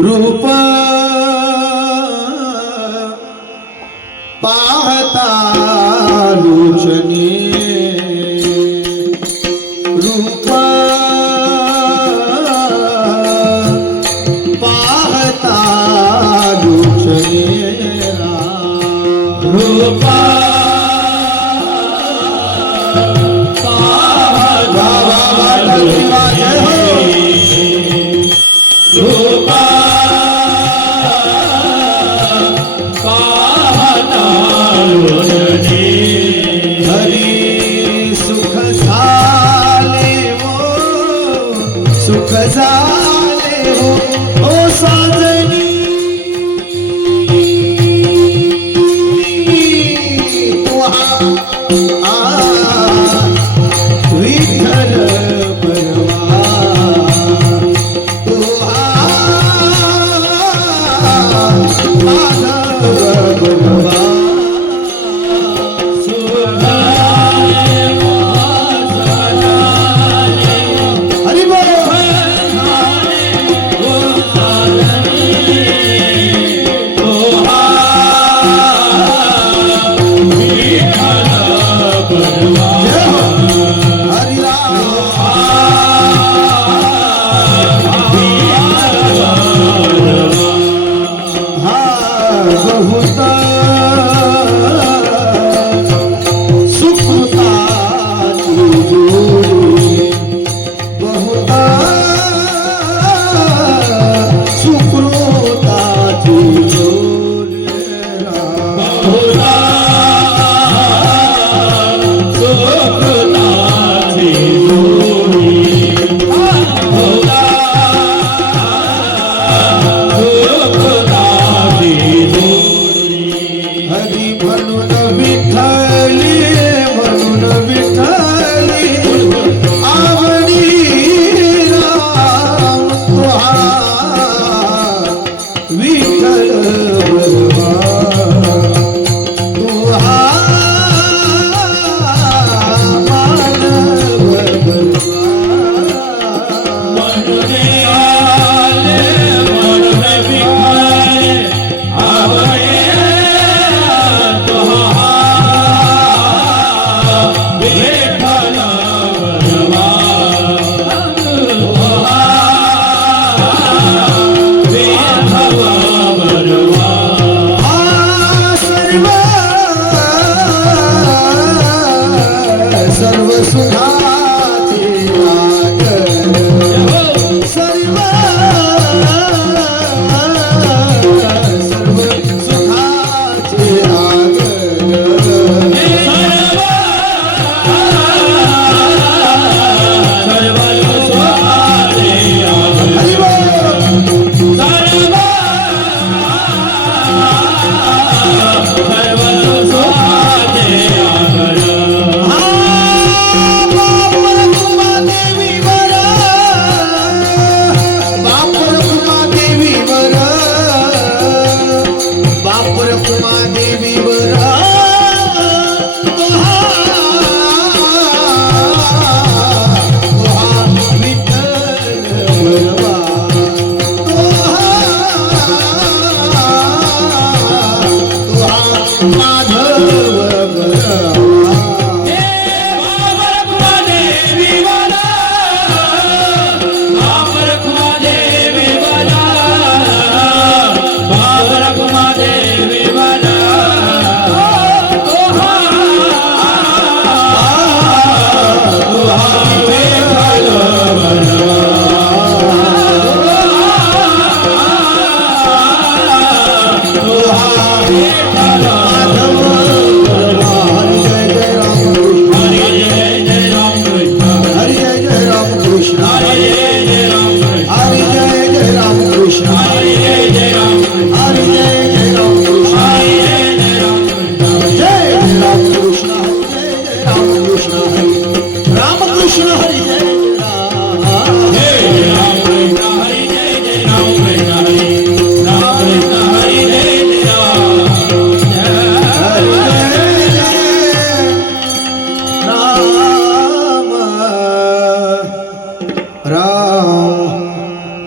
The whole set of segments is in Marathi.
रूप पाहता लोचने रूप पाहता लोचने रूप सुख झाले हो ओ साजनी विठ्ठल परवा माधव गुरवा Hare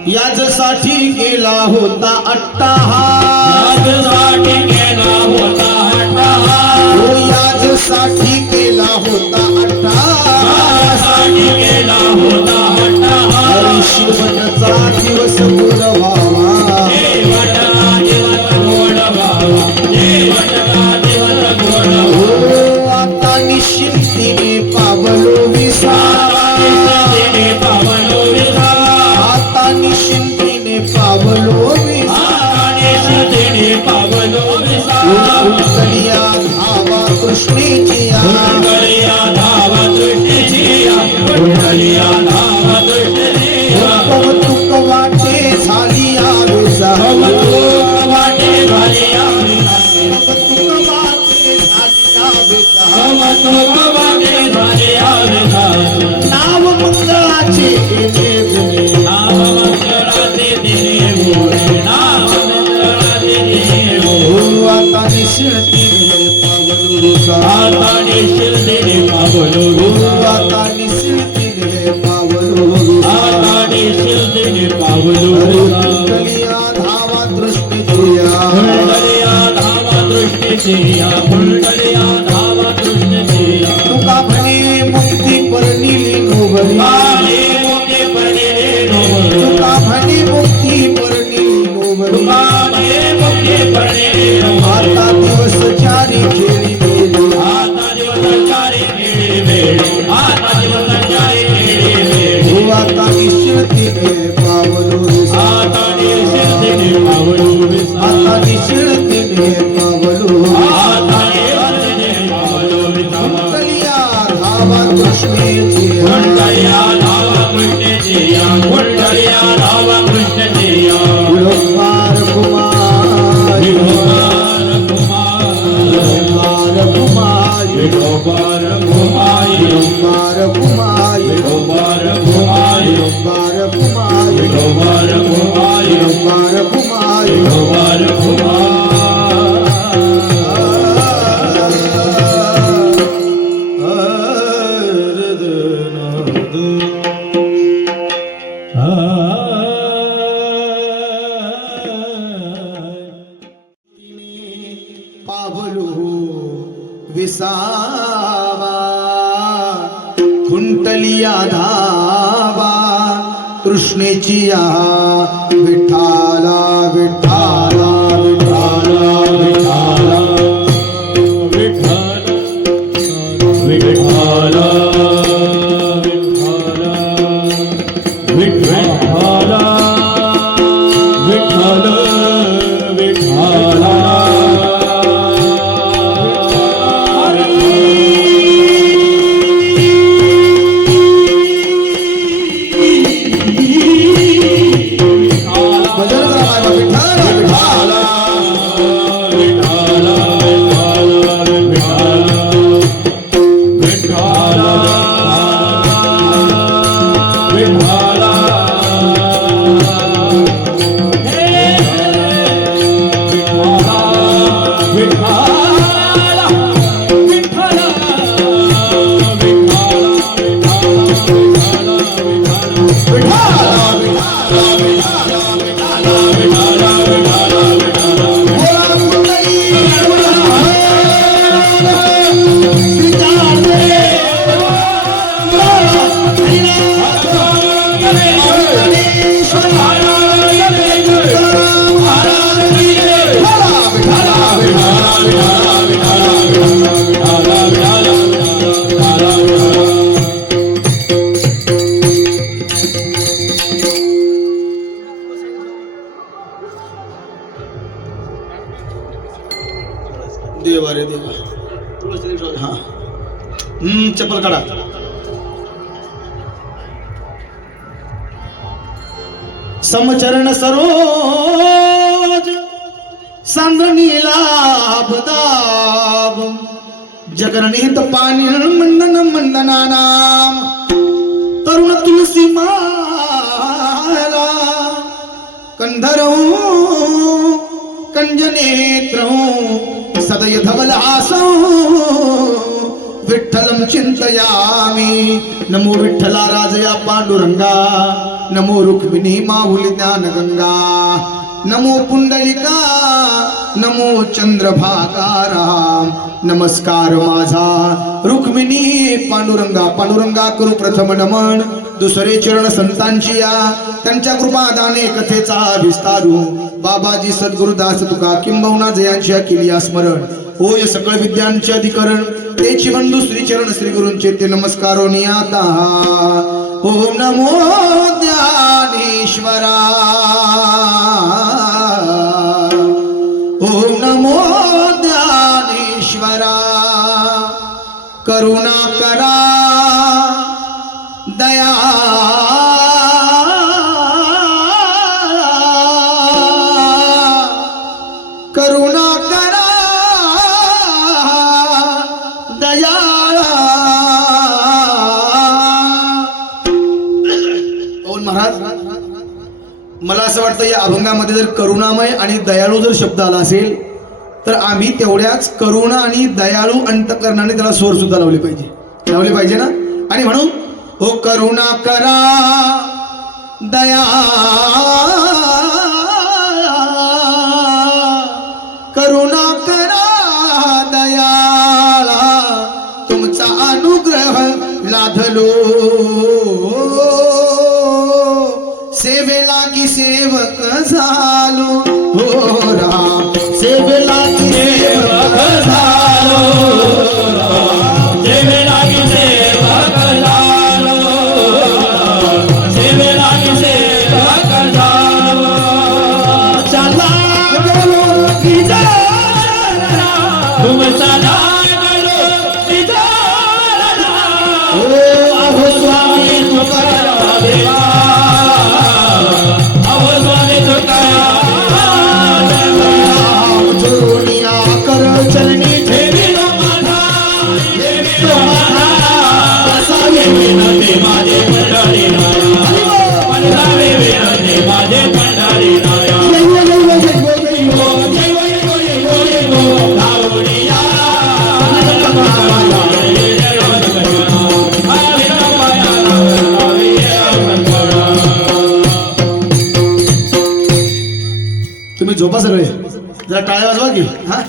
याजसाठी गेला होता अट्टाहास याजसाठी गेला होता अट्टाहास हो याजसाठी गेला होता अट्टाहास याजसाठी गेला होता अट्टाहास शिवणचा दिवस गोड व्हावा देवटका दिवस गोड व्हावा देवटका दिवस गोड हो आता निश्चिंतीने पावलो विसावा निश्चिंतीने पावलो विसावा आता निश्चिंतीने पावलो विसावा निश्चिंतीने पावलो विसावा कुंडलिया धावा कृष्णेची कुंडलिया धावा दृष्टीची कुंडलिया धावा दृष्टीची कौतुक वाटे झाली आवेसा कौतुक वाटे झाली आवेसा कौतुक वाटे झाली आवेसा कौतुक वाटे झाली आवेसा नाव मंगळाचे केले गुणे नाम मंगळाचे दिने गोडे नाम मंगळाचे दिने गोडे हो आता निश्चिंतीने पावलो विसावा आता निश्चिंतीने पावलो हो विसावा आता निश्चिंतीने पावलो विसावा आता निश्चिंतीने पावलो विसावा कुंडलिया धावा दृष्टीची कुंडलिया धावा दृष्टीची कुंडलिया धावा दृष्टीची तुका म्हणे मुक्ती परनिली नोबरी आले मोठे पडले डोंगर तुका म्हणे मुक्ती परनिली नोबरी आले मोठे पडले आता दिवस चारी खेळी गेली आता दिवस चारी खेळी वेळ आता दिवस चारी खेळी वेळ हो आता निश्चिंतीने पावलो विसावा आता निश्चिंतीने पावलो विसावा आता निश्चिंतीने पावलो आता निश्चिंतीने पावलो विसावा कुंडलिया धावा कृष्णेची कुंडलिया धावा कृष्णेची कुंडलिया धावा कृष्णेची कुमार कुमार विठोबार कुमार कुमार कुमार विठोबार कुमार कुमार कुमार विठोबार कुमार कुमार कुमार विठोबार कुमार कुमार कुमार विठोबार कुमार पावलो विसावा खुंटलिया धावा तृष्णेची या विठाला विठाला विठाला विठाला विठाला विठाला विठाला विठाला विठाला विठाला भजन करा विठाला विठाला विठाला विठाला विठाला विठाला विठाला विठाला देवा रे देवा हा चप्पल काढा समचरण सरोज सांद्रणीला बदाब जगरणीत पाणी मंडन मंडनानाम तरुण तुलसी माला कंधरऊ कंजनेत्रऊ सदय धवलहासौ विठ्ठलं चिंतयामि नमो विठ्ठला राजया पांडुरंगा नमो रुक्मिणी माहुली ज्ञान गंगा नमो पुंडलिका नमो चंद्रभागारा नमस्कार माझा रुक्मिणी पांडुरंगा पांडुरंगा करू प्रथम नमन दुसरे चरण संतांची या त्यांच्या कृपादाने कथेचा विस्तारू बाबाजी सद्गुरुदास तुका किंबहुना जयांची केली स्मरण होय सकळ विद्यांचे अधिकरण तेची बंधू श्री चरण श्री गुरूंचे ते नमस्कारो नियाता ओम नमो ज्ञानेश्वरा ओम नमो ज्ञानेश्वरा करुणा करा दया करुणा करा दयाळा ओम महाराज मला असं वाटतं या अभंगामध्ये जर करुणामय आणि दयाळू जर शब्द आला असेल तर आम्ही तेवढ्याच करुणा आणि दयाळू अंतकरणाने त्याला स्वर सुद्धा लावले पाहिजे ना आणि म्हणून हो करुणा करा दया करुणा करा दयाळा तुमचा अनुग्रह लाधलो सेवेला की सेवक झालो हो राम सेवेला की सेवक झालो सेवेला की सेवक झालो सेवेला की सेवक झालो चला गेलो की जरा तुमचा लागलो तिजारा ओ अहो स्वामी तुकाराम देवा अहो स्वामी तुकाराम जोडिया कर चरणी ठेविलो माझा ठेविलो माझा असावे विनंती माझे पंढरी नाया पंढरी विनंती माझे पंढरी नाया तुम्ही झोपा सगळे जरा टाळ्या वाजवा की हा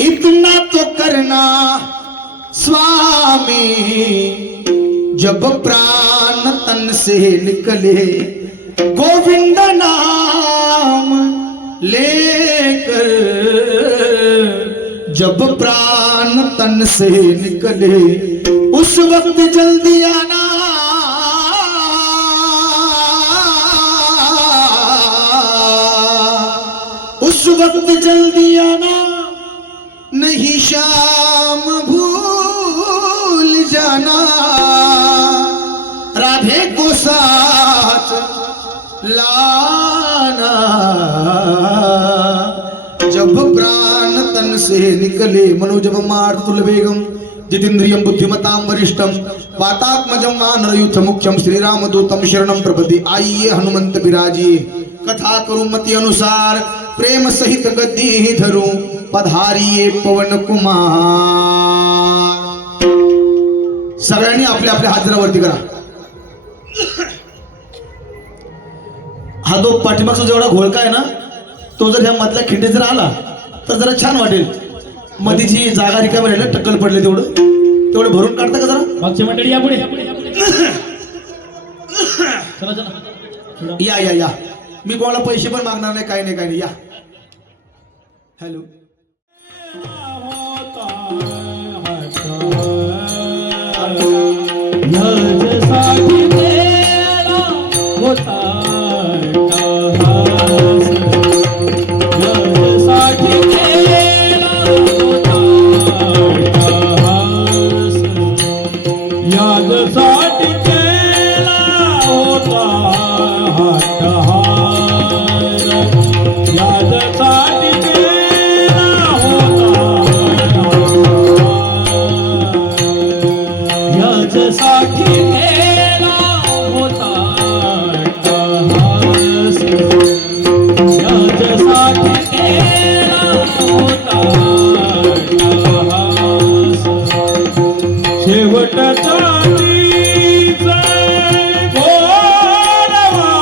इतना तो करना स्वामी जब प्राण तन से निकले गोविंद नाम लेकर जब प्राण तन से निकले उस वक्त जल्दी आना उस वक्त जल्दी आना नहीं शाम भूल जाना राधे को साथ लाना जब प्राण तन से निकले मनोजव मार्तुल बेगम जितेंद्रियम बुद्धिमतां वरिष्ठम वातात्मजं वानरयूथ मुख्यम श्रीरामदूतम शरणं प्रपदि आइए हनुमंत बिराजिए कथा करू मती अनुसार प्रेम सहित गद्दी धरू पधारिये पवन कुमार सगळ्यांनी आपल्या आपल्या हात जरा वरती करा हा तो पाठीमागचा जेवढा घोळका आहे ना तो जर ह्या मधल्या खिंडीत जर आला तर जरा छान वाटेल मधीची जागा रिकामी राहिली टक्कल पडले तेवढं भरून काढता का जरा मागची मंडळी या पुढे चला चला या या या मी कोणाला पैसे पण मागणार नाही काही नाही या हॅलो शेवटचा गोडवा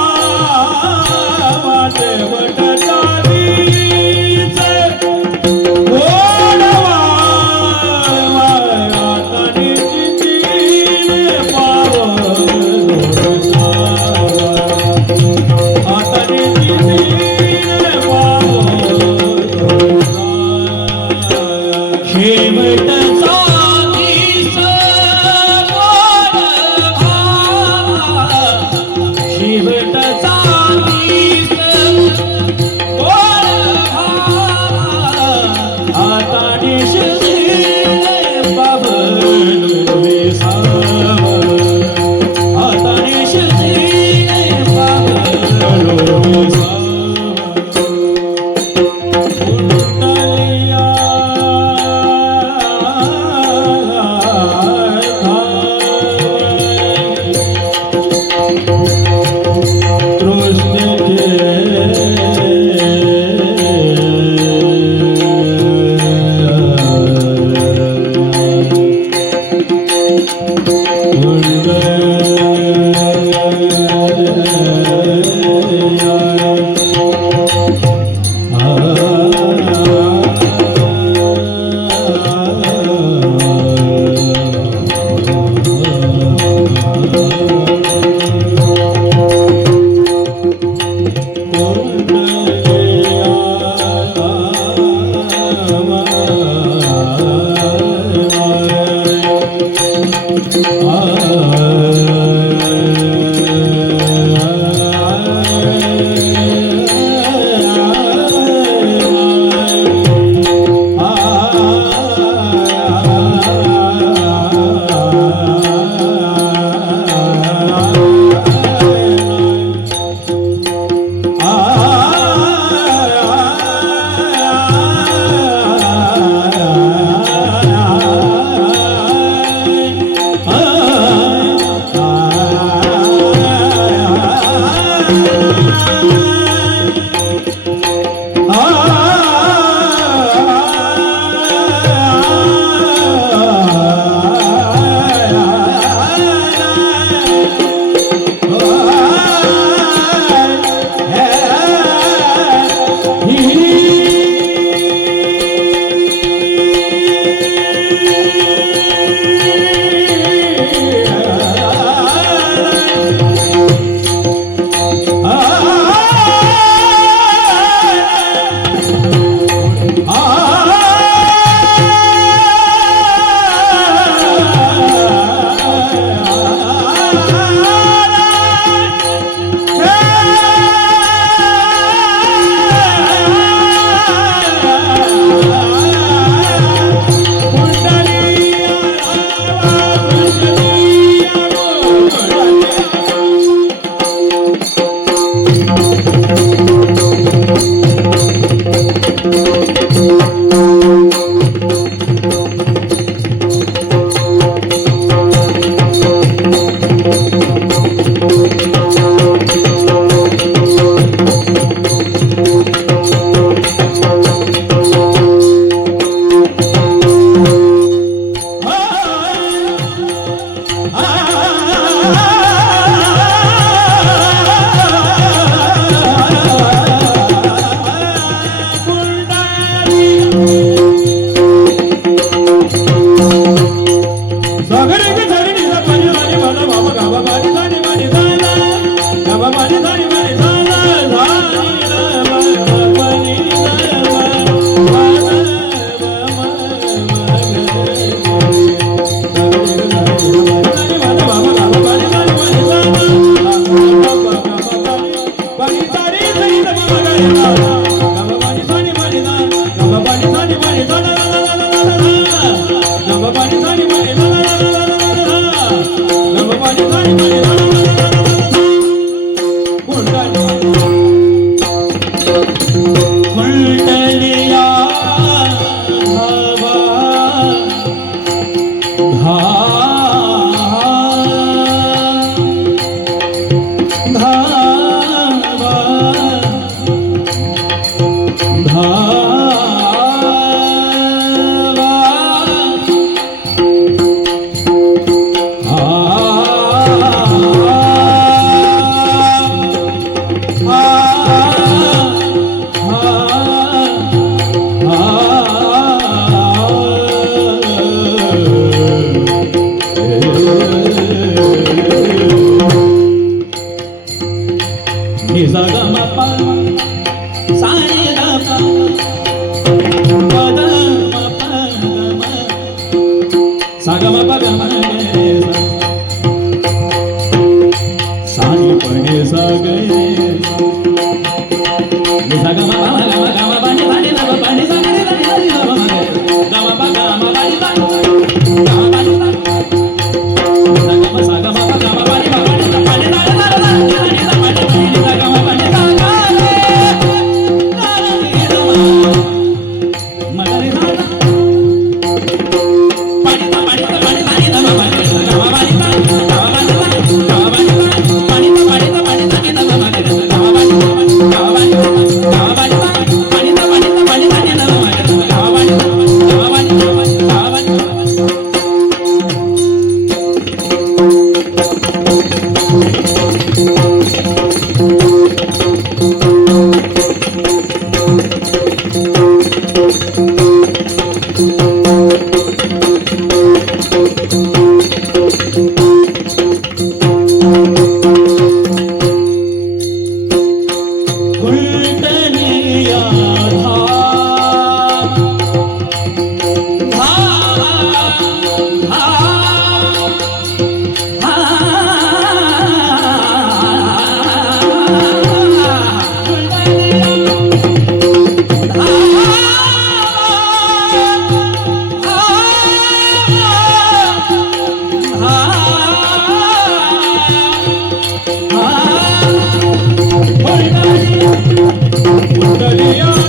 कुंडलिया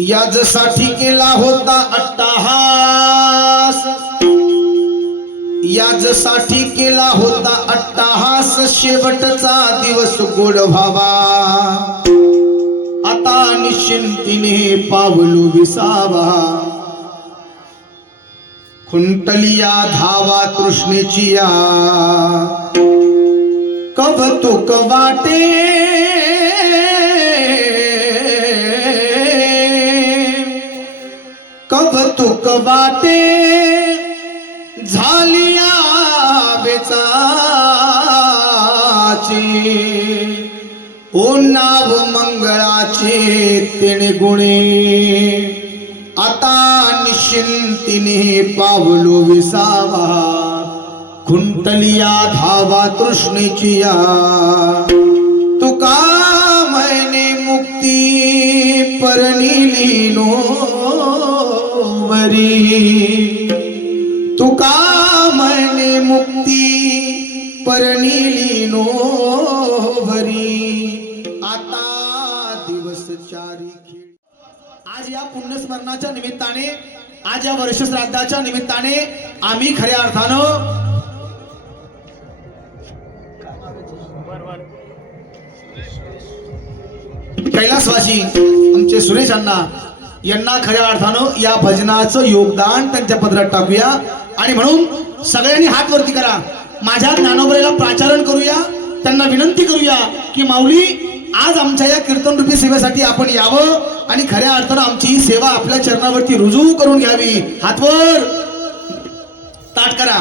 याजसाठी केला होता अट्टाहास, याजसाठी केला होता अट्टाहास, शेवटचा दिवस गोड व्हावा, आता निश्चिंतीने पावलो विसावा. खुंटलिया धावा तृष्णेची या, कौतुक वाटे कौतुक वाटे, झालिया बेचाचे, ओ नाव मंगळाचे तेणे गुणे, आता निश्चिंतीने पावलो विसावा, खुंटलिया धावा तृष्णेची या. तुका मैने मुक्ती परनिलीनो वरी, तुका मैने मुक्ती परनिलीनो वरी, आता दिवस चारी खेळ. आज या पुण्यस्मरणाच्या निमित्ताने, आज या वर्ष श्राद्धाच्या निमित्ताने आम्ही खऱ्या अर्थानं कैलासवासी आमचे सुरेश अण्णा यांना खऱ्या अर्थानं या भजनाचं योगदान त्यांच्या पदरात टाकूया. आणि म्हणून सगळ्यांनी हात वरती करा, माझ्या ज्ञानोबरेला प्राचारण करूया, त्यांना विनंती करूया की माऊली आज आमच्या या कीर्तन रूपी सेवेसाठी आपण यावं आणि खऱ्या अर्थानं आमची ही सेवा आपल्या चरणावरती रुजू करून घ्यावी. हातवर ताट करा.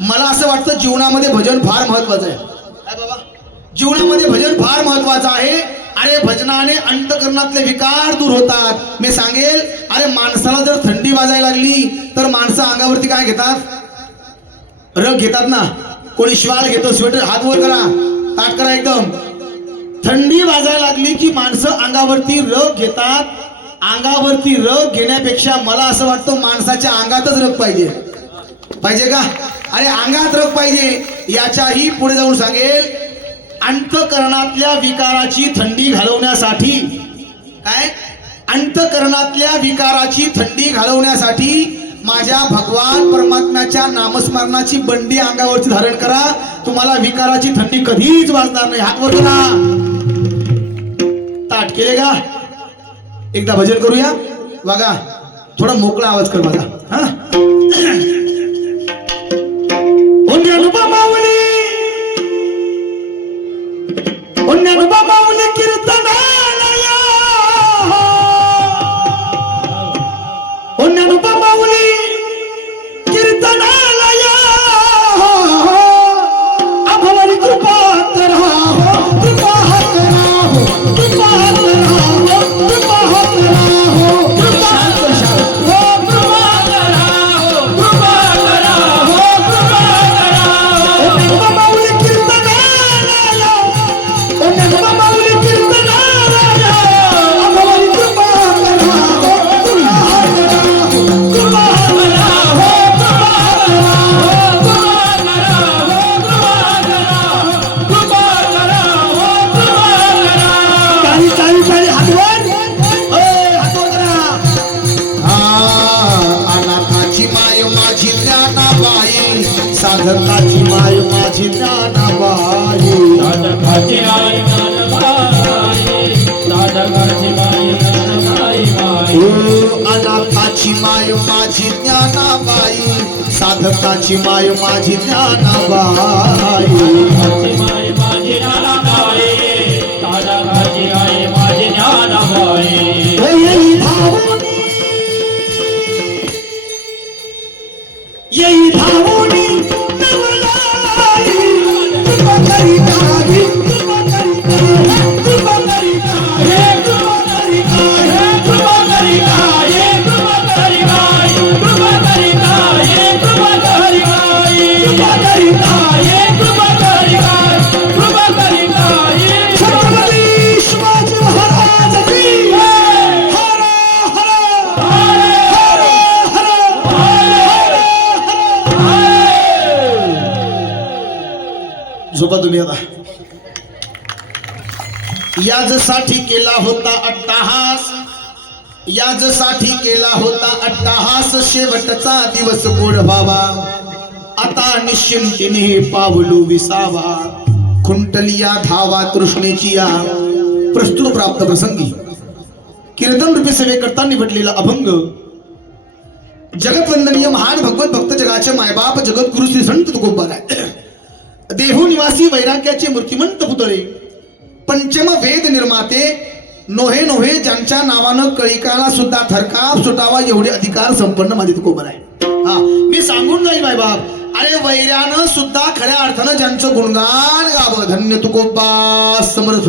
मला असं वाटतं जीवनामध्ये भजन फार महत्वाचं आहे. काय बाबा, जीवनामध्ये भजन फार महत्वाचं आहे. अरे भजनाने अंतकरणातले विकार दूर होतात. मी सांगेल, अरे माणसाला जर थंडी वाजायला लागली तर माणसं अंगावरती काय घेतात? रग घेतात ना. कोणी श्वाल घेतो, स्वेटर. हात वर करा, ताट करा एकदम. थंडी वाजायला लागली की माणसं अंगावरती रग घेतात. अंगावरती रग घेण्यापेक्षा मला असं वाटतं माणसाच्या अंगातच रग पाहिजे. पाहिजे का? अरे अंगात रग पाहिजे. याच्याही पुढे जाऊन सांगेल, अंतकरणातल्या विकाराची थंडी घालवण्यासाठी, काय अंतकरणातल्या विकाराची थंडी घालवण्यासाठी माझ्या भगवान परमात्म्याच्या नामस्मरणाची बंडी अंगावरती धारण करा. तुम्हाला विकाराची थंडी कधीच वाजणार नाही. हात वर करा. ताट केले का? एकदा भजन करूया. बघा, थोडा मोकळा आवाज कर माझा. हा माऊली कीर्तनालया, माऊली कीर्तनालया, आम्हाला कृपा करा, कृपा करा, कृपा करा, कृपा करा, कृपा साधकाची माय माझी ज्ञानाबाई, साधकाची आई ज्ञानाबाई, साधकाची माय ज्ञानाबाई. अनाथाची माय माझी ज्ञानाबाई, साधकाची माय माझी ज्ञानाबाई, साधकाची माय माझी ज्ञानाबाई, साधकाची आई माझी ज्ञानाबाई. येई धावोनी नवलाई, कृपा करी काही, कृपा करी काही, कृपा करी काही, कृपा करी काही, कृपा करी काय, कृपा करी काय, कृपा करी काय, कृपा करी काय, कृपा करी काय, कृपा करी काय, कृपा करी काय. छत्रपती शिवाजी महाराज की हर हर हर हर हर. झोपा तुम्ही आता. याजसाठी केला होता अट्टाहास, याजसाठी केला होता अट्टहास, शेवटचा दिवस गोड व्हावा, आता निश्चिंतीने पावलू विसावा, खुंटलिया धावा तृष्णेची या. प्रस्तुत प्राप्त प्रसंगी कीर्तन रूपी सेवे करता निवडलेला अभंग जगतवंदनीय महान भगवत भक्त जगाचे मायबाप जगद्गुरु श्री संत तुकोबाराय, देहू निवासी वैराग्याचे मूर्तिमंत पुतळे, पंचम वेद निर्माते, नोहे नोहे ज्यांच्या नावानं कळिकाला सुद्धा थरकाप सुटावा एवढे अधिकार संपन्न माझे तुकोबाराय. हा मी सांगून जाईल मायबाप, अरे वैर्यानं सुद्धा खऱ्या अर्थानं ज्यांचं गुणगान गावं, धन्य तुकोबा समर्थ,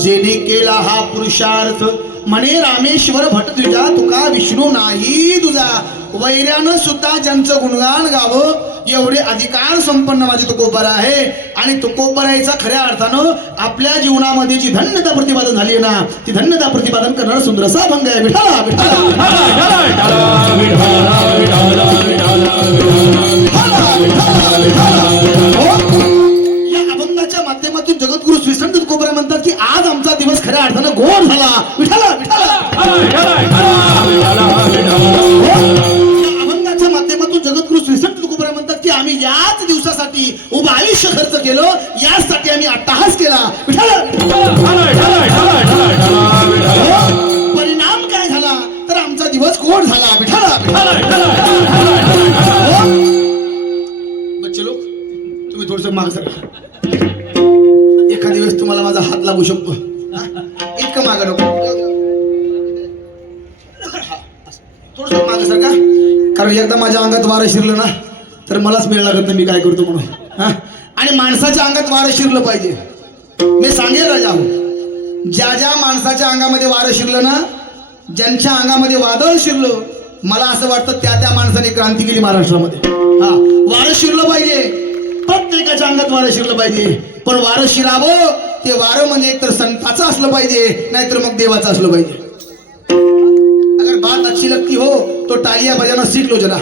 जेने केला हा पुरुषार्थ, म्हणे रामेश्वर भट तुझा, तुका विष्णू नाही तुझा. वैर्यानं सुद्धा ज्यांचं गुणगान गावं एवढे अधिकार संपन्न माझे तुकोबार आहे. आणि तुकोबारायचा खऱ्या अर्थानं आपल्या जीवनामध्ये जी धन्यता प्रतिपादन झाली ना, ती धन्यता प्रतिपादन करणारा सुंदरसा अभंग आहे. विठाला विठाला या अभंगाच्या माध्यमातून जगद्गुरु श्री संत तुकोबार म्हणतात की आज आमचा दिवस खऱ्या अर्थानं गोड झाला. विठाला विठाला अभंगाच्या माध्यमातून जगद्गुरु श्री संत तुकोबार म्हणतात की आम्ही याच दिवसासाठी उभं आयुष्य खर्च केलं, यासाठी आम्ही अट्टहास केला. विठाला परिणाम काय झाला तर आमचा दिवस गोड झाला. विठाला बच्चे लोक तुम्ही थोडस माग सरा, एखाद्या दिवस तुम्हाला माझा हात लागू शकतो, इतकं माग नको, थोडस माग सर का, कारण एकदा माझ्या अंगात वारं शिरलं ना तर मलाच मिळ लागत नाही मी काय करतो म्हणून. हा आणि माणसाच्या अंगात वारं शिरलं पाहिजे. मी सांगेल राजा हो, ज्या ज्या माणसाच्या अंगामध्ये वारं शिरलं ना, ज्यांच्या अंगामध्ये वादळ शिरलं, मला असं वाटतं त्या त्या माणसाने क्रांती केली महाराष्ट्रामध्ये. हा वारं शिरलं पाहिजे, प्रत्येकाच्या अंगात वारं शिरलं पाहिजे, पण वारं शिरावं ते वारं म्हणजे एकतर संताचं असलं पाहिजे, नाहीतर मग देवाचं असलं पाहिजे. अगर बात अच्छी लगती हो तो टालिया बजाना सीख लो जरा.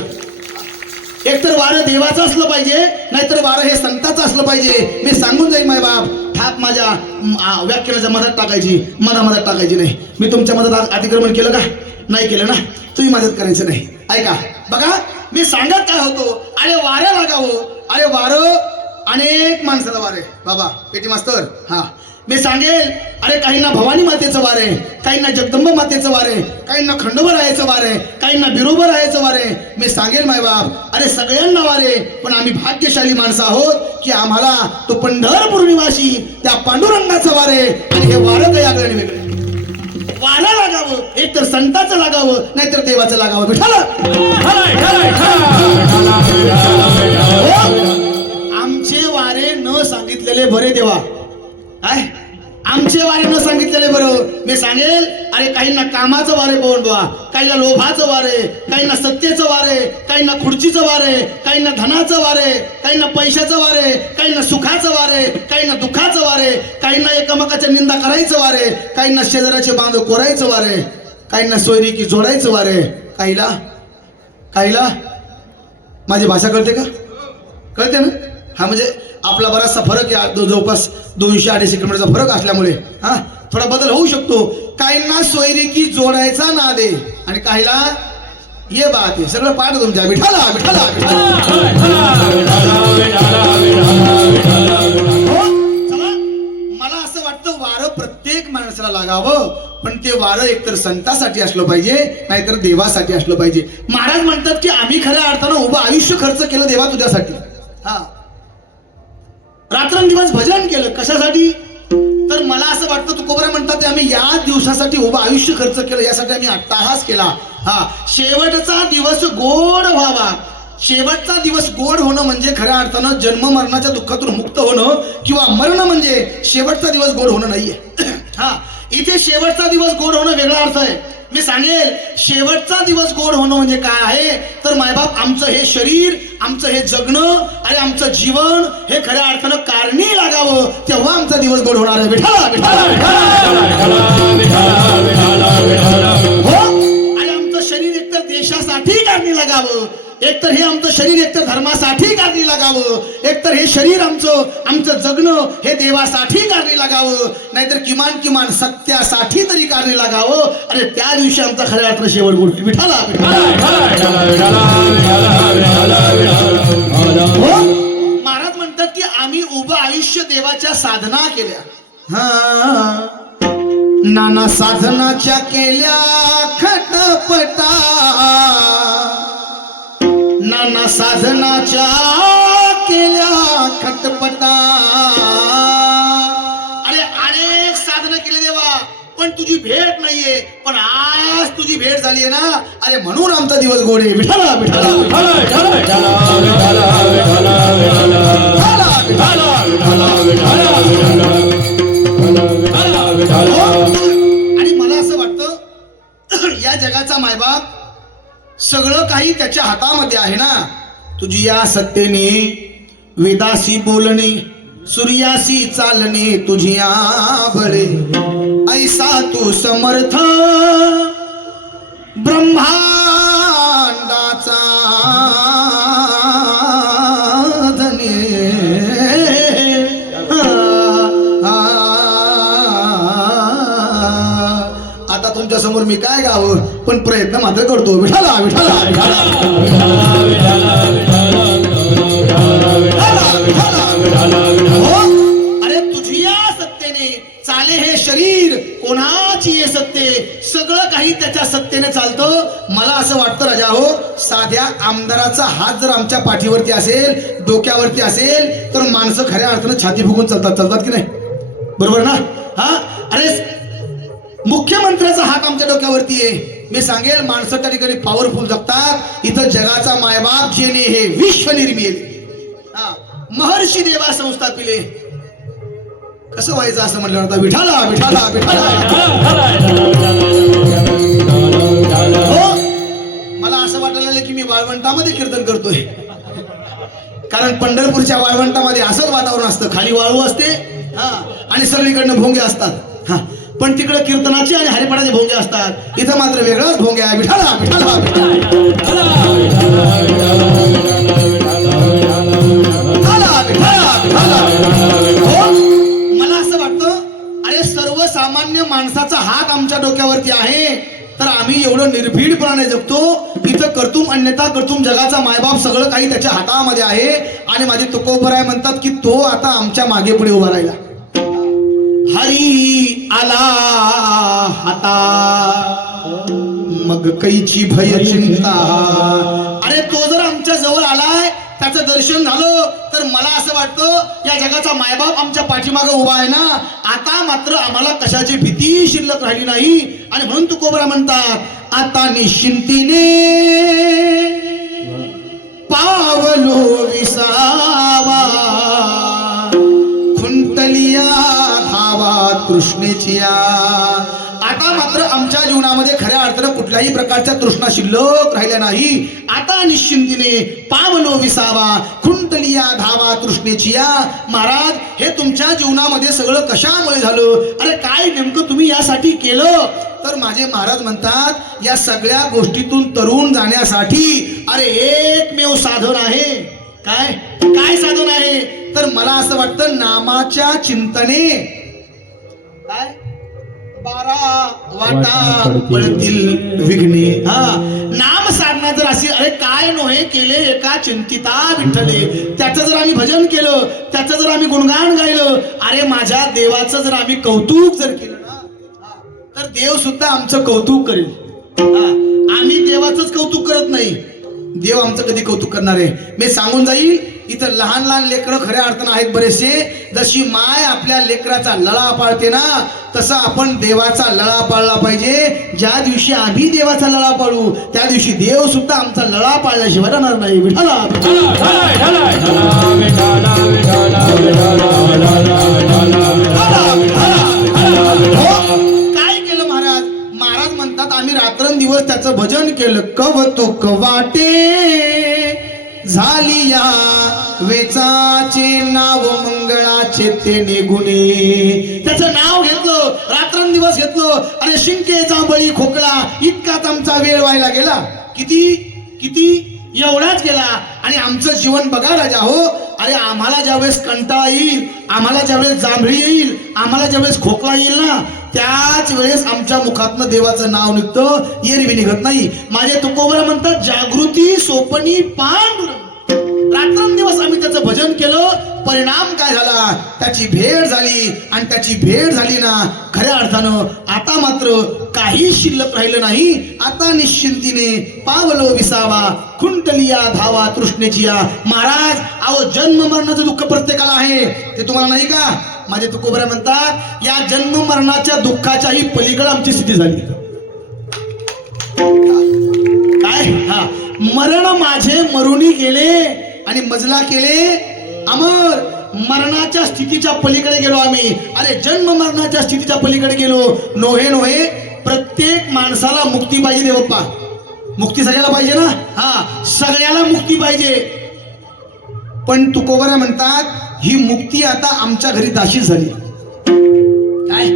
एकतर वारं देवाचं असलं पाहिजे, नाहीतर वारं हे संताचं असलं पाहिजे. मी सांगून जाईल माय बाप, ठाप माझ्या व्याख्यानाच्या मदत टाकायची, मधात टाकायची नाही. मी तुमच्या मदत अतिक्रमण केलं का? नाही केलं ना, तुम्ही मदत करायचं नाही. ऐका बघा, मी सांगत काय होतो, अरे वारं लागावं, अरे वारं अनेक माणसाला वारे बाबा पेटी मास्तर. हा मी सांगेल, अरे काहींना भवानी मातेचं वार आहे, काहींना जगदंबा मातेचं वार आहे, काहींना खंडोबा राहायचं वार आहे, काहींना बिरोबा राहायचं वार आहे. मी सांगेल मायबाप, अरे सगळ्यांना वारे, पण आम्ही भाग्यशाली माणसं आहोत की आम्हाला तो पंढरपूर निवासी त्या पांडुरंगाचं वार आहे. आणि हे वारं काही आगळं वेगळे वारं लागावं, एक तर संताचं लागावं, नाहीतर देवाचं लागावं. विठाला आमचे वारे न सांगितलेले बरे देवा, आमचे वारे न सांगितलेले बरं. मी सांगेल, अरे काहींना कामाचं वारे पवन बा, काहींना लोभाचं वारे, काहींना सत्तेचं वारे, काहींना खुर्चीचं वारे, काहींना धनाचं वारे, काहींना पैशाचं वारे, काहींना सुखाचं वारे, काहींना दुःखाचं वारे, काहींना एकमेकाच्या निंदा करायचं वारे, काहींना शेजाराचे बांध कोरायचं वारे, काहींना सोयरीकी जोडायचं वारे, काहीला माझी भाषा कळते का? कळते ना? हा म्हणजे आपला बराचसा फरक आहे, जवळपास 200-250 किलोमीटरचा फरक असल्यामुळे हा थोडा बदल होऊ शकतो. काहींना सोयरीकी जोडायचा नाद आहे आणि काहीला ये बात आहे. सगळं पाठ तुमच्या. विठाला विठाला मला असं वाटतं वारं प्रत्येक माणसाला लागावं, पण ते वारं एकतर संतासाठी असलं पाहिजे, नाहीतर देवासाठी असलं पाहिजे. महाराज म्हणतात की आम्ही खऱ्या अर्थानं उभं आयुष्य खर्च केलं देवा तुझ्यासाठी. हा रात्रंदिवस भजन केलं कशासाठी? तर मला असं वाटतं तुकोबारा म्हणतात आम्ही या दिवसासाठी उभं आयुष्य खर्च केलं, यासाठी आम्ही अट्टहास केला. हा शेवटचा दिवस गोड व्हावा. शेवटचा दिवस गोड होणं म्हणजे खऱ्या अर्थानं जन्म मरणाच्या दुःखातून मुक्त होणं, किंवा मरण म्हणजे शेवटचा दिवस गोड होणं नाहीये. हा इथे शेवटचा दिवस गोड होणं वेगळा अर्थ आहे. मी सांगेल, शेवटचा दिवस गोड होणं म्हणजे काय आहे तर मायबाप आमचं हे शरीर, आमचं हे जगणं आणि आमचं जीवन हे खऱ्या अर्थानं कारणी लागावं, तेव्हा आमचा दिवस गोड होणार आहे. विठाला हो. आणि आमचं शरीर एकतर देशासाठी कारणी लागावं, एकतर हे आमचं शरीर एकतर धर्मासाठी कारणी लागावं. लागावं, एकतर हे शरीर आमचं जगणं हे देवासाठी कारणी लागावं, नाहीतर किमान किमान सत्यासाठी तरी कारणी लागावं. आणि त्या दिवशी आमचा खऱ्या अर्थानं शेवट गोष्टी विठाला. हो, महाराज म्हणतात की आम्ही उभं आयुष्य देवाच्या साधना केल्या. हा, नाना साधनाच्या केल्या खटपटा, नाना साधनाच्या केल्या खटपटा. अरे अनेक साधनं केली देवा, पण तुझी भेट नाहीये. पण आज तुझी भेट झालीये ना, अरे म्हणून आमचा दिवस गोडे. विठाला विठाला आणि मला असं वाटतं या जगाचा मायबाप सगळं काही त्याच्या हातामध्ये आहे ना. तुझी या सत्तेने वेदासी बोलणे, सूर्यासी चालणे, तुझी या बळे ऐसा तू समर्थ ब्रह्मांडाचा धने. आता तुमच्या समोर मी काय गावं, पण प्रयत्न मात्र करतो. विठाला विठाला हो, अरे तुझी या सत्तेने चाले हे शरीर, कोणाची ये सत्ते, सगळं काही त्याच्या सत्तेने चालतं. मला असं वाटतं राजा हो, साध्या आमदाराचा हात जर आमच्या पाठीवरती असेल, डोक्यावरती असेल, तर माणसं खऱ्या अर्थानं छाती फुगून चालतात की नाही? बरोबर ना? हा, अरे मुख्यमंत्र्याचा हात आमच्या डोक्यावरती आहे. मी सांगेल माणसं त्या ठिकाणी पॉवरफुल जगतात. इथं जगाचा मायबाप जेने हे विश्व निर्मिले, महर्षी देवा संस्थापिले. कसं व्हायचं असं म्हटलं आता? विठाला विठाला विठाला. हो, मला असं वाटायला लागलं की मी वाळवंटामध्ये कीर्तन करतोय. कारण पंढरपूरच्या वाळवंटामध्ये असंच वातावरण असतं, खाली वाळू असते आणि सगळीकडनं भोंगे असतात. पण तिकडे कीर्तनाचे आणि हरिपाठाचे भोंगे असतात, इथं मात्र वेगळाच भोंगे आहे. विठाला विठाला मला असं वाटतं अरे सर्वसामान्य माणसाचा हात आमच्या डोक्यावरती आहे, तर आम्ही एवढं निर्भीडपणाने जगतो. इथं कर्तुम अन्यथा कर्तुम, जगाचा मायबाप सगळं काही त्याच्या हातामध्ये आहे. आणि माझे तुकोबराय म्हणतात की तो आता आमच्या मागे पुढे उभा राहिला. हरी आला हाता मग कैची भय चिंता. अरे तो जर आमच्या जवळ आलाय, त्याचं दर्शन झालं, तर मला असं वाटतं या जगाचा मायबाप आमच्या पाठीमागे उभा आहे ना, आता मात्र आम्हाला कशाची भीती शिल्लक राहिली नाही. आणि म्हणून तुकोबरा म्हणतात, आता निश्चिंतीने पावलो विसावा, खुंटलिया धावा तृष्णेची. आता मात्र आमच्या जीवनामध्ये खऱ्या अर्थानं कुठल्याही प्रकारच्या तृष्णा शिल्लक राहिल्या नाही. आता निश्चिंतीने पावलो विसावा, खुंटलिया धावा तृष्णेची. महाराज, हे तुमच्या जीवनामध्ये सगळं कशामुळे झालं? अरे काय नेमकं तुम्ही यासाठी केलं? तर माझे महाराज म्हणतात, या सगळ्या गोष्टीतून तरुण जाण्यासाठी अरे एकमेव साधन आहे. काय काय साधन आहे? तर मला असं वाटतं नामाच्या चिंतने. काय 12 वाटा पडतील विघ्ने. नाम साधना जर अशी, अरे काय नोहे केले एका चिंतिता विठ्ठले, त्याचं जर आम्ही भजन केलं, त्याचं जर आम्ही गुणगान गायलं, अरे माझ्या देवाचं जर आम्ही कौतुक जर केलं ना, तर देव सुद्धा आमचं कौतुक करेल. आम्ही देवाचंच कौतुक करत नाही, देव आमचं कधी कौतुक करणार आहे? मी सांगून जाईल. इथं लहान लहान लेकरं खऱ्या अर्थानं आहेत बरेचसे. जशी माय आपल्या लेकराचा लळा पाळते ना, तसं आपण देवाचा लळा पाळला पाहिजे. ज्या दिवशी आम्ही देवाचा लळा पाळू, त्या दिवशी देव सुद्धा आमचा लळा पाळल्याशिवाय राहणार नाही. विठाला काय केलं महाराज? महाराज म्हणतात, आम्ही रात्रंदिवस त्याचं भजन केलं. कवतुक वाटे झाली या वेचाचे नाव मंगळाचे ते निगुणे. त्याचं नाव घेतलं, रात्रंदिवस घेतलं. अरे शिंकेचा बळी खोकला, इतकाच आमचा वेळ व्हायला गेला. किती किती एवढाच गेला. आणि आमचं जीवन बघा राजा हो. अरे आम्हाला ज्यावेळेस कंटाळा येईल, आम्हाला ज्यावेळेस जांभळी येईल, आम्हाला ज्यावेळेस खोकला येईल ना, त्याच वेळेस आमच्या मुखातनं देवाचं नाव निघतं, एरवी निघत नाही. माझे तुकोबरा म्हणतात जागृती सोपनी पांडुरंग. रात्रंदिवस आम्ही त्याचं भजन केलं. परिणाम काय झाला? त्याची भेट झाली. आणि त्याची भेट झाली ना, खऱ्या अर्थानं आता मात्र काही शिल्लक राहिलं नाही. आता निश्चिंतीने पावलो विसावा, खुंटलिया धावा तृष्णेची या. महाराज अहो, जन्म मरणाचं दुःख प्रत्येकाला आहे, ते तुम्हाला नाही का? माझे तुकोबरे म्हणतात या जन्म मरणाच्या दुःखाच्याही पलीकडे आमची स्थिती झाली. काय? हा, मरण माझे मरुनी गेले आणि मजला केले अमर. मरणाच्या स्थितीच्या पलीकडे गेलो आम्ही. अरे जन्म मरणाच्या स्थितीच्या पलीकडे गेलो. नोहे नोहे, प्रत्येक माणसाला मुक्ती पाहिजे रे बाप्पा. मुक्ती सगळ्याला पाहिजे ना. हा, सगळ्याला मुक्ती पाहिजे. पण तुकोबरा म्हणतात ही मुक्ती आता आमच्या घरी दाशी झाली. काय?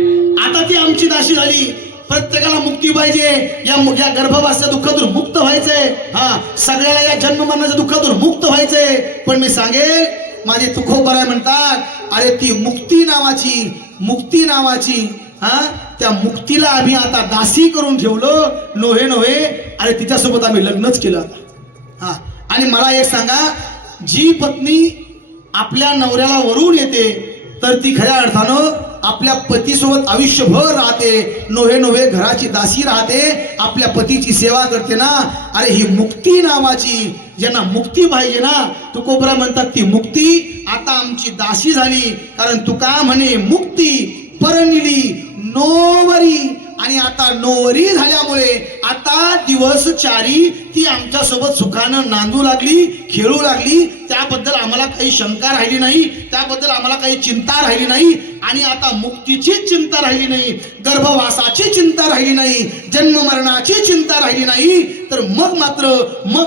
आता ती आमची दाशी झाली. प्रत्येकाला मुक्ती पाहिजे. या गर्भवासाच्या दुःखातून मुक्त व्हायचंय. हा, सगळ्याला या जन्म मरणाच्या दुःखातून मुक्त व्हायचंय. पण मी सांगेल, माझे तुकोबराय म्हणतात अरे ती मुक्ती नावाची हा, त्या मुक्तीला आम्ही आता दासी करून ठेवलं. नोहे नोहे, अरे तिच्यासोबत आम्ही लग्नच केलं आता. हा, आणि मला एक सांगा, जी पत्नी आपल्या नवऱ्याला वरून येते तर ती खऱ्या अर्थानं आपल्या पतीसोबत आयुष्यभर राहते. नोहे नोहे घराची दासी राहते, आपल्या पतीची सेवा करते ना. अरे ही मुक्ती नावाची, ज्यांना मुक्ती पाहिजे ना, तुकोबरा म्हणतात ती मुक्ती आता आमची दासी झाली. कारण तुका म्हणे मुक्ती परनिली नोवरी. आणि आता नोवरी झाल्यामुळे आता दिवस चारी ती आमच्या सोबत सुखानं नांदू लागली, खेळू लागली. त्याबद्दल आम्हाला काही शंका राहिली नाही, त्याबद्दल आम्हाला काही चिंता राहिली नाही. आणि आता मुक्तीची चिंता राहिली नाही, गर्भवासाची चिंता राहिली नाही, जन्म मरणाची चिंता राहिली नाही. तर मग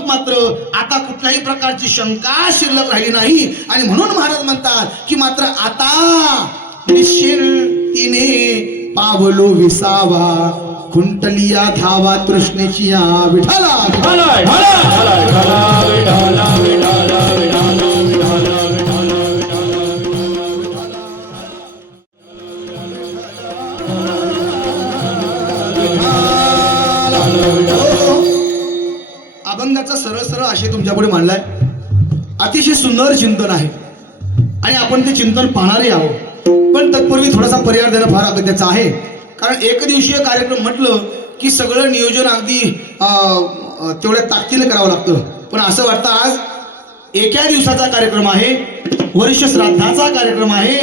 मात्र आता कुठल्याही प्रकारची शंका शिल्लक राहिली नाही. आणि म्हणून महाराज म्हणतात की मात्र आता निश्चिंतीने पावलो विसावा, खुंटलिया धावा तृष्णेची या. विठाला अभंगाचा सरळ आशय तुमच्यापुढे मांडलाय. अतिशय सुंदर चिंतन आहे आणि आपण ते चिंतन पाहणारे आहोत. पण तत्पूर्वी थोडासा पर्याय देणं फार अगत्याचं आहे. कारण एक दिवसीय कार्यक्रम म्हटलं की सगळं नियोजन अगदी तेवढ्या ताकदीने करावं लागतं. पण असं वाटतं आज एका दिवसाचा कार्यक्रम आहे, वर्ष श्राद्धाचा कार्यक्रम आहे.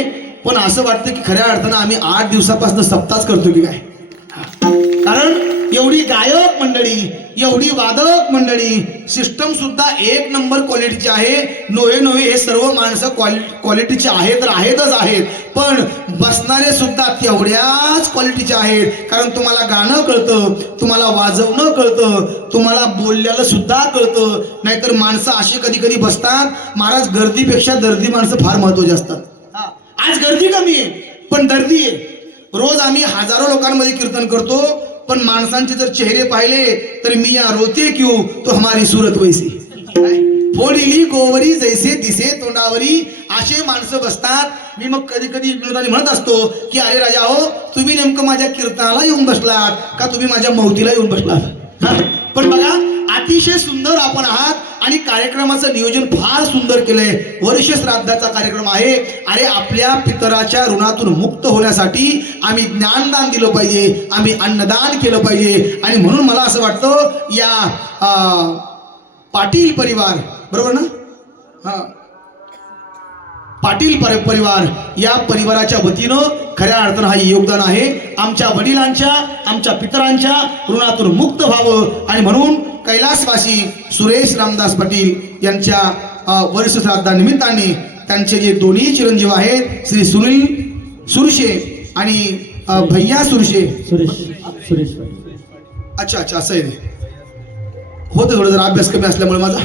पण असं वाटतं की खऱ्या अर्थानं आम्ही 8 दिवसापासून सप्ताहच करतो की काय. कारण एवढी गायक मंडळी, एवढी वादक मंडळी, सिस्टम सुद्धा 1 नंबर क्वालिटीची आहे. नोहे नोहे हे सर्व माणसं क्वालिटीचे आहेत, तर आहेतच आहेत. पण बसणारे सुद्धा तेवढ्याच क्वालिटीचे आहेत. कारण तुम्हाला गाणं कळतं, तुम्हाला वाजवणं कळतं, तुम्हाला बोलल्याला सुद्धा कळतं. नाहीतर माणसं अशी कधी कधी बसतात, महाराज गर्दीपेक्षा दर्दी माणसं फार महत्वाची असतात. आज गर्दी कमी आहे पण दर्दी आहे. रोज आम्ही हजारो लोकांमध्ये कीर्तन करतो, पण माणसांचे जर चेहरे पाहिले तर मिया रोते क्यों तो हमारी सूरत वैसी. फोडीली गोवरी जैसे दिसे तोंडावरी, असे माणसं बसतात. मी मग कधी कधी विनोदाने म्हणत असतो की अरे राजा हो, तुम्ही नेमकं माझ्या कीर्तनाला येऊन बसलात का तुम्ही माझ्या मौतीला येऊन बसलात. पण बघा, अतिशय सुंदर आपण आहात आणि कार्यक्रमाचं नियोजन फार सुंदर केलंय. वर्ष श्राद्धाचा कार्यक्रम आहे. अरे आपल्या पितराच्या ऋणातून मुक्त होण्यासाठी आम्ही ज्ञानदान दिलं पाहिजे, आम्ही अन्नदान केलं पाहिजे. आणि म्हणून मला असं वाटतं या पाटील परिवार, बरोबर ना, हा, पाटील परिवार, या परिवाराच्या वतीनं खऱ्या अर्थानं हा योगदान आहे. आमच्या वडिलांच्या, आमच्या पितरांच्या ऋणातून मुक्त व्हावं. आणि म्हणून कैलासवासी सुरेश रामदास पाटील यांच्या वर्ष श्राद्धानिमित्ताने त्यांचे जे दोन्ही चिरंजीव आहेत, श्री सुनील सुरशे आणि भैया सुरशे. सुरेश अच्छा असं आहे. होतं थोडं जरा अभ्यास कमी असल्यामुळे माझा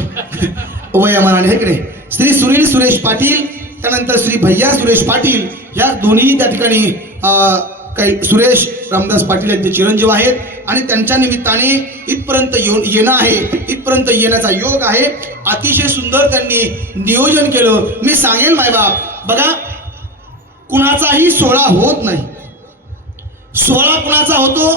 वयामानाने आहे की नाही. श्री सुनील सुरेश पाटील, त्यानंतर श्री भैया सुरेश पाटील, या दोन्ही त्या ठिकाणी काही सुरेश रामदास पाटील यांचे चिरंजीव आहेत आणि त्यांच्या निमित्ताने इथपर्यंत येणं आहे, इथपर्यंत येण्याचा योग आहे. अतिशय सुंदर त्यांनी नियोजन केलं. मी सांगेन मायबाप, बघा कुणाचाही सोहळा होत नाही. सोहळा कुणाचा होतो?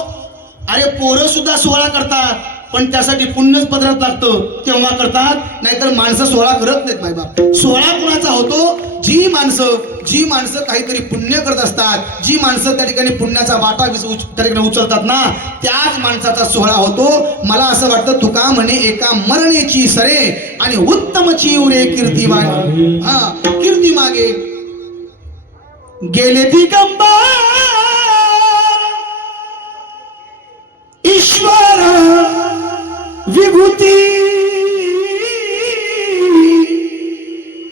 अरे पोरं सुद्धा सोहळा करतात, पण त्यासाठी पुण्यच पदरात लागतं तेव्हा करतात, नाहीतर माणसं सोहळा करत नाहीत मायबाप. सोहळा कुणाचा होतो? जी माणसं काहीतरी पुण्य करत असतात, जी माणसं त्या ठिकाणी पुण्याचा वाटा त्या ठिकाणी उचलतात ना, त्याच माणसाचा सोहळा होतो. मला असं वाटतं, तुका म्हणे एका मरणेची सरे आणि उत्तमची उरे कीर्ती मागे. हा, कीर्ती मागे गेले दिगंबर ईश्वर विभूती,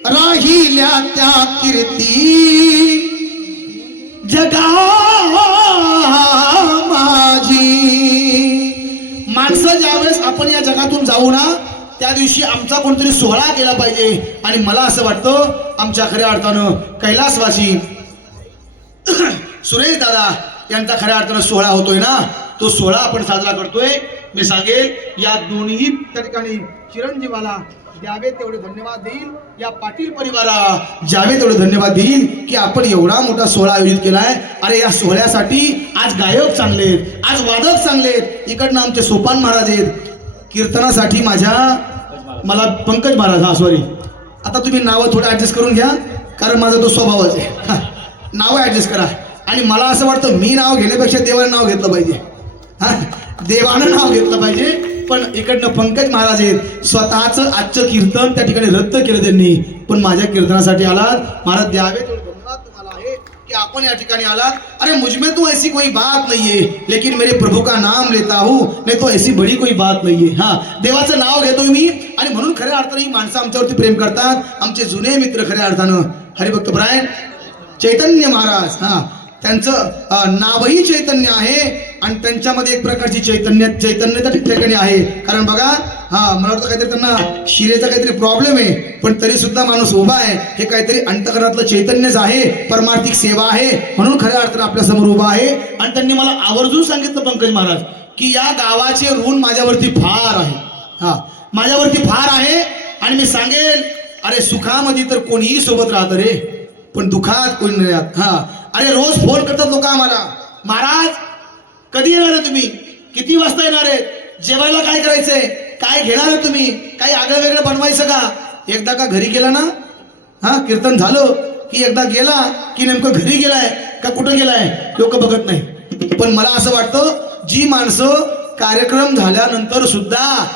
राहिल्या त्या कीर्ती जगा माझी. माणसं ज्यावेळेस आपण या जगातून जाऊ ना, त्या दिवशी आमचा कोणतरी सोहळा केला पाहिजे. आणि मला असं वाटतं, आमच्या खऱ्या अर्थानं कैलासवासी सुरेश दादा यांचा खऱ्या अर्थानं सोहळा होतोय ना, तो सोहळा आपण साजरा करतोय. मी सांगेल, या दोन्ही त्या ठिकाणी चिरंजीवाला द्यावे तेवढे धन्यवाद देईल, या पाटील परिवाराला ज्यावे तेवढे धन्यवाद देईल की आपण एवढा मोठा सोहळा आयोजित केलाय. अरे या सोहळ्यासाठी आज गायक चांगलेत, आज वादक चांगलेत, इकडनं आमचे सोपान महाराज आहेत. कीर्तनासाठी मला पंकज महाराज, हा सॉरी, आता तुम्ही नावं थोडं ऍडजस्ट करून घ्या, कारण माझा तो स्वभावच आहे. नावं ऍडजस्ट करा. आणि मला असं वाटतं, मी नाव घेण्यापेक्षा देवानं नाव घेतलं पाहिजे. हा, देवानं नाव घेतलं पाहिजे. पण इकडनं पंकज महाराज आहेत, स्वतःचं आजचं कीर्तन त्या ठिकाणी रद्द केलं त्यांनी, पण माझ्या कीर्तनासाठी आलात. महाराज द्यावे धन्यवाद तुम्हाला आहे की आपण या ठिकाणी आलात. अरे मुझमें तो ऐसी कोई बात नहीं है, लेकिन मेरे प्रभु का नाम लेता हूं, नहीं तो ऐसी बड़ी कोई बात नहीं है. हा, देवाचं नाव घेतोय मी, आणि म्हणून खऱ्या अर्थाने ही माणसं आमच्यावरती प्रेम करतात. आमचे जुने मित्र खऱ्या अर्थानं हरिभक्त परायण चैतन्य महाराज, हा, त्यांचं नावही चैतन्य आहे आणि त्यांच्यामध्ये एक प्रकारची चैतन्यता ठिकठिकाणी आहे. कारण बघा, हा, मला वाटतं काहीतरी त्यांना शिरेचा काहीतरी प्रॉब्लेम आहे, पण तरी सुद्धा माणूस उभा आहे. हे काहीतरी अंतकरणातलं चैतन्यच आहे, परमार्थिक सेवा आहे, म्हणून खऱ्या अर्थानं आपल्या समोर उभा आहे. आणि त्यांनी मला आवर्जून सांगितलं पंकज महाराज की या गावाचे ऋण माझ्यावरती फार आहे. हा, माझ्यावरती फार आहे. आणि मी सांगेल, अरे सुखामध्ये तर कोणीही सोबत राहत रे, पण दुःखात कोणी नाही राहत. हा, अरे रोज फोन करतात लोक आम्हाला, महाराज कधी येणार आहे तुम्ही, किती वाजता येणार आहे, जेवायला काय करायचंय, काय घेणार आहे तुम्ही, काही आगळं वेगळं बनवायचं का. एकदा का घरी गेला ना, हा, कीर्तन झालं की एकदा गेला की नेमकं घरी गेलाय का कुठं गेलाय लोक बघत नाही. पण मला असं वाटतं, जी माणसं कार्यक्रम झाल्यानंतर सुद्धा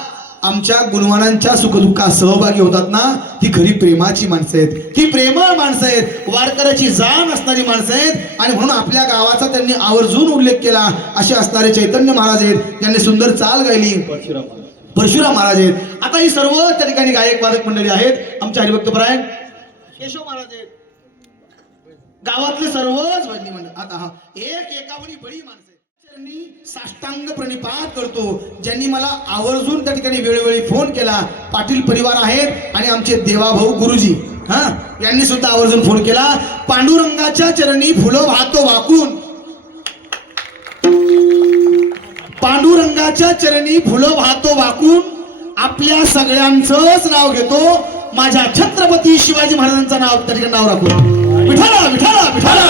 आमच्या गुणवानांच्या सुखदुःखात सहभागी होतात ना, ती खरी प्रेमाची माणसं आहेत, ती प्रेमळ माणसं आहेत, वारकऱ्याची जाण असणारी माणसं आहेत. आणि म्हणून आपल्या गावाचा त्यांनी आवर्जून उल्लेख केला. असे असणारे चैतन्य महाराज आहेत, त्यांनी सुंदर चाल गायली. परशुराम महाराज आहेत. आता ही सर्व त्या ठिकाणी गायक वादक मंडळी आहेत. आमच्या हरिभक्त परायण केशव महाराज आहेत, गावातले सर्वच भजनी मंडळ. आता हा एकावनी बळी माणसं साष्टांग प्रणिपात करतो, ज्यांनी मला आवर्जून त्या ठिकाणी वेळोवेळी फोन केला. पाटील परिवार आहेत आणि आमचे देवाभाऊ गुरुजी, हा, यांनी सुद्धा आवर्जून फोन केला. पांडुरंगाच्या चरणी फुलं वाहतो वाकून, पांडुरंगाच्या चरणी फुलं वाहतो वाकून, आपल्या सगळ्यांचंच नाव घेतो, माझ्या छत्रपती शिवाजी महाराजांचं नाव त्या ठिकाणी नाव राखून. विठाला विठाला विठाला.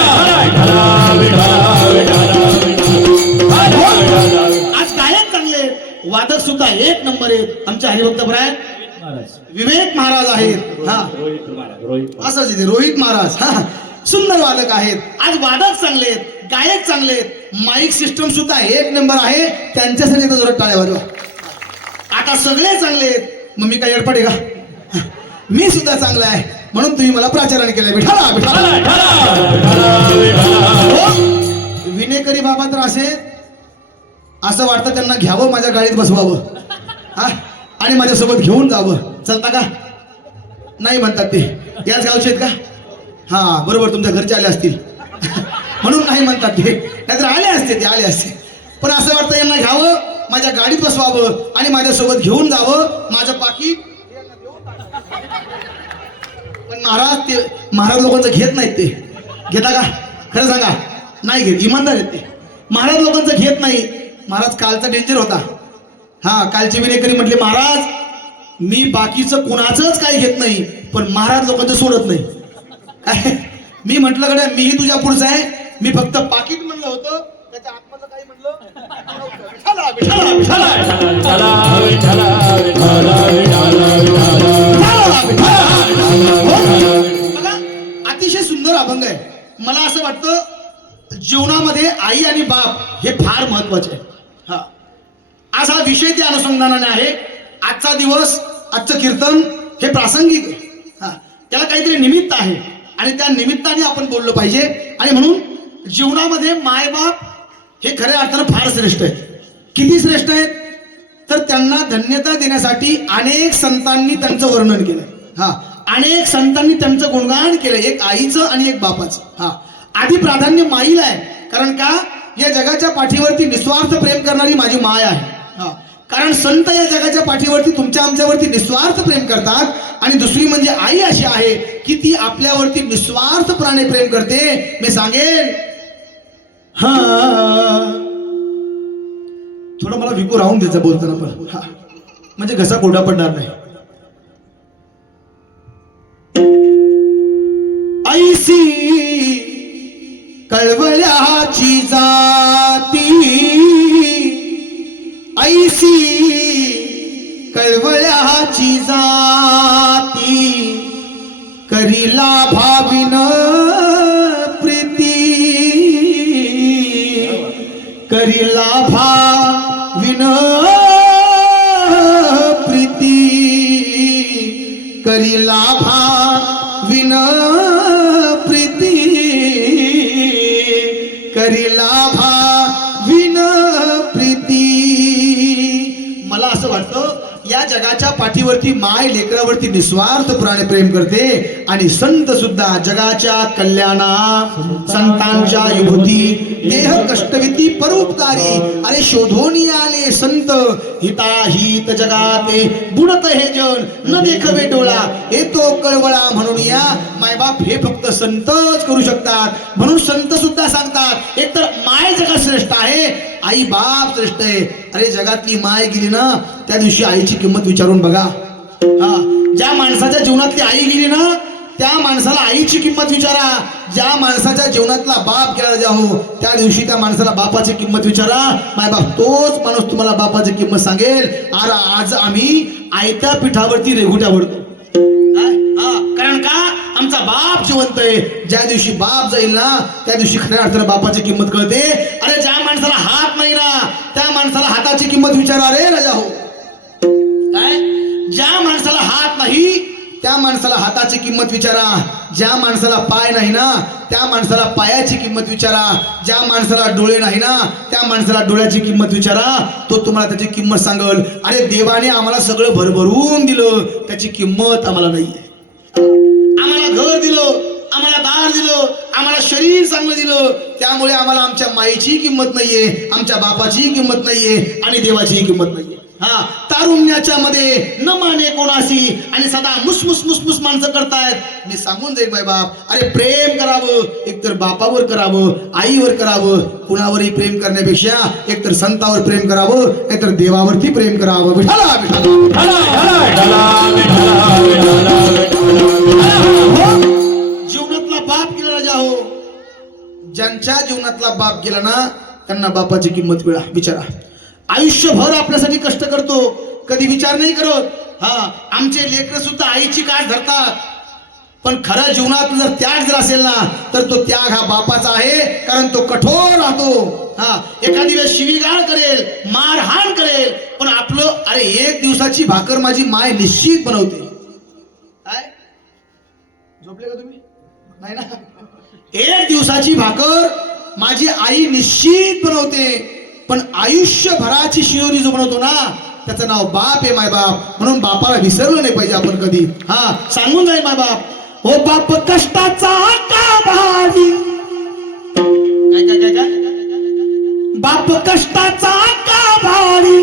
आज गायक चांगले, वादक सुद्धा एक नंबर आहेत. आमच्या हरिभक्त परायण विवेक महाराज आहेत, हा, असंच इथे रोहित महाराज, हा, सुंदर वादक आहेत. आज वादक चांगले आहेत, गायक चांगले आहेत, माईक सिस्टम सुद्धा एक नंबर आहे. त्यांच्यासाठी जोरात टाळ्या वाजवा. आता सगळे चांगले आहेत, मग मी काय अडपड आहे का? मी सुद्धा चांगला आहे, म्हणून तुम्ही मला प्राचार्याने केलंय. विठाला विठाला. विनेकरी बाबा तर असे, असं वाटतं त्यांना घ्यावं, माझ्या गाडीत बसवावं, हा, आणि माझ्यासोबत घेऊन जावं. चालता का? नाही म्हणतात ते. याच गावचे आहेत का? हा, बरोबर, तुमच्या घरचे आले असतील म्हणून नाही म्हणतात ते, नाहीतर आले असते, ते आले असते. पण असं वाटतं यांना घ्यावं, माझ्या गाडीत बसवावं आणि माझ्यासोबत घेऊन जावं. माझं पाकीट पण महाराज लोकांचं घेत नाहीत. ते घेता का? खरं सांगा, नाही घेत, इमानदार आहेत ते. महाराज लोकांचं घेत नाही. महाराज कालचा डेंजर होता. हा, कालचे विनेकरी म्हटले, महाराज मी बाकीचं कुणाचंच काही घेत नाही, पण महाराज लोकांचं सोडत नाही. काय? मी म्हटलं कडे मीही तुझ्या पुढचं आहे, मी फक्त पाकिट म्हणलं होतं, त्याच्या आतमधलं काही म्हणलं. बघा, अतिशय सुंदर अभंग आहे. मला असं वाटतं जीवनामध्ये आई आणि बाप हे फार महत्वाचे आहे. हा, आज हा विषय त्या अनुषंगाने आहे. आजचा दिवस, आजचं कीर्तन हे प्रासंगिक आहे. हा, त्याला काहीतरी निमित्त आहे आणि त्या निमित्ताने आपण बोललो पाहिजे. आणि म्हणून जीवनामध्ये मायबाप हे खऱ्या अर्थानं फार श्रेष्ठ आहेत. किती श्रेष्ठ आहेत तर त्यांना धन्यता देण्यासाठी अनेक संतांनी त्यांचं वर्णन केलं. हा, अनेक संतांनी त्यांचं गुणगान केलं, एक आईचं आणि एक बापाचं. हा, आधी प्राधान्य माईला आहे. कारण का? या जगाच्या पाठीवरती निस्वार्थ प्रेम करणारी माझी माय आहे. हा, कारण संत या जगाच्या पाठीवरती तुमच्या आमच्यावरती निस्वार्थ प्रेम करतात. आणि दुसरी म्हणजे आई अशी आहे की ती आपल्यावरती निस्वार्थपणाने प्रेम करते. मी सांगेन, हा, थोडं मला विकू राहून द्यायचं बोलताना पण, हा, म्हणजे घसा कोरडा पडणार नाही. ऐसी कळवळ्याची जाती, ऐसी कळवळ्याची जाती, करीला भाविन प्रीती, करीला भाविन प्रीती, करीला भाविन प्रीती, करीला भाविन प्रीती. मला असं वाटतं या जगाच्या पाठीवरती माय लेकरावरती निस्वार्थपणाने प्रेम करते. आणि संत सुद्धा जगाच्या कल्याणा, संतांच्या विभूती, देह कष्टविती परोपकारी, अरे शोधोनी आले संत, हिताहित जगाते बुडत हे जन, न देखवे डोळा येतो कळवळा. म्हणून या मायबाप हे फक्त संतच करू शकतात. म्हणून संत सुद्धा सांगतात, एकतर माय जगात श्रेष्ठ आहे, आई बाप श्रेष्ठ आहे. अरे जगातली माय गेली ना, त्या दिवशी आईची किंमत विचारून बघा. हा, ज्या माणसाच्या जीवनातली आई गेली ना, त्या माणसाला आईची किंमत विचारा. ज्या माणसाच्या जीवनातला बाप गेला जाओ, त्या दिवशी त्या माणसाला बापाची किंमत विचारा. मायबाप तोच माणूस तुम्हाला बापाची किंमत सांगेल. आज आम्ही आयत्या पिठावरती रेघुट्या वरतो. कारण का? आमचा बाप जिवंत आहे. ज्या दिवशी बाप जाईल ना, त्या दिवशी खऱ्या अर्थानं बापाची किंमत कळते. अरे ज्या माणसाला हात नाही ना, त्या माणसाला हाताची किंमत विचारा रे राजा हो. काय? ज्या माणसाला हात नाही त्या माणसाला हाताची किंमत विचारा. ज्या माणसाला पाय नाही ना, त्या माणसाला पायाची किंमत विचारा. ज्या माणसाला डोळे नाही ना, त्या माणसाला डोळ्याची किंमत विचारा. तो तुम्हाला त्याची किंमत सांगल. अरे देवाने आम्हाला सगळं भरभरून दिलं, त्याची किंमत आम्हाला नाहीये. आम्हाला घर दिलं, आम्हाला दार दिलं, आम्हाला शरीर चांगलं दिलं, त्यामुळे आम्हाला आमच्या माईची किंमत नाहीये, आमच्या बापाची किंमत नाहीये आणि देवाची किंमत नाहीये. हा, तारुण्याच्या मध्ये न माने कोणाशी आणि सदा मुसमुस मुसमुस माणसं करतायत. मी सांगून जाईल बाय बाप, अरे प्रेम करावं, एकतर बापावर करावं, आईवर करावं. कुणावरही प्रेम करण्यापेक्षा एकतर संतावर प्रेम करावं, नाहीतर देवावरती प्रेम करावं. विठाला जीवनातला बाप गेला राजा हो. ज्यांच्या जीवनातला बाप गेला ना, त्यांना बापाची किंमत विचारा. आयुष्यभर आपल्यासाठी कष्ट करतो, कधी विचार नाही करत. हा, आमचे लेकरं सुद्धा आईची कास धरतात, पण खऱ्या जीवनात जर त्याग जर असेल ना, तर तो त्याग हा बापाचा आहे. कारण तो कठोर राहतो. हा, एखादी वेळेस शिवीगाळ करेल, मारहाण करेल, पण आपलं अरे एक दिवसाची भाकर माझी माय निश्चित बनवते. काय झोपले का तुम्ही? नाही ना. एक दिवसाची भाकर माझी आई निश्चित बनवते, पण आयुष्यभराची शिवरी जो बनवतो ना, त्याचं नाव बाप आहे. माय बाप म्हणून बापाला विसरलं नाही पाहिजे आपण कधी. हा, सांगून जाईल माय बाप, हो बाप कष्टाचा का भारी. काय काय काय काय बाप कष्टाचा का भारी,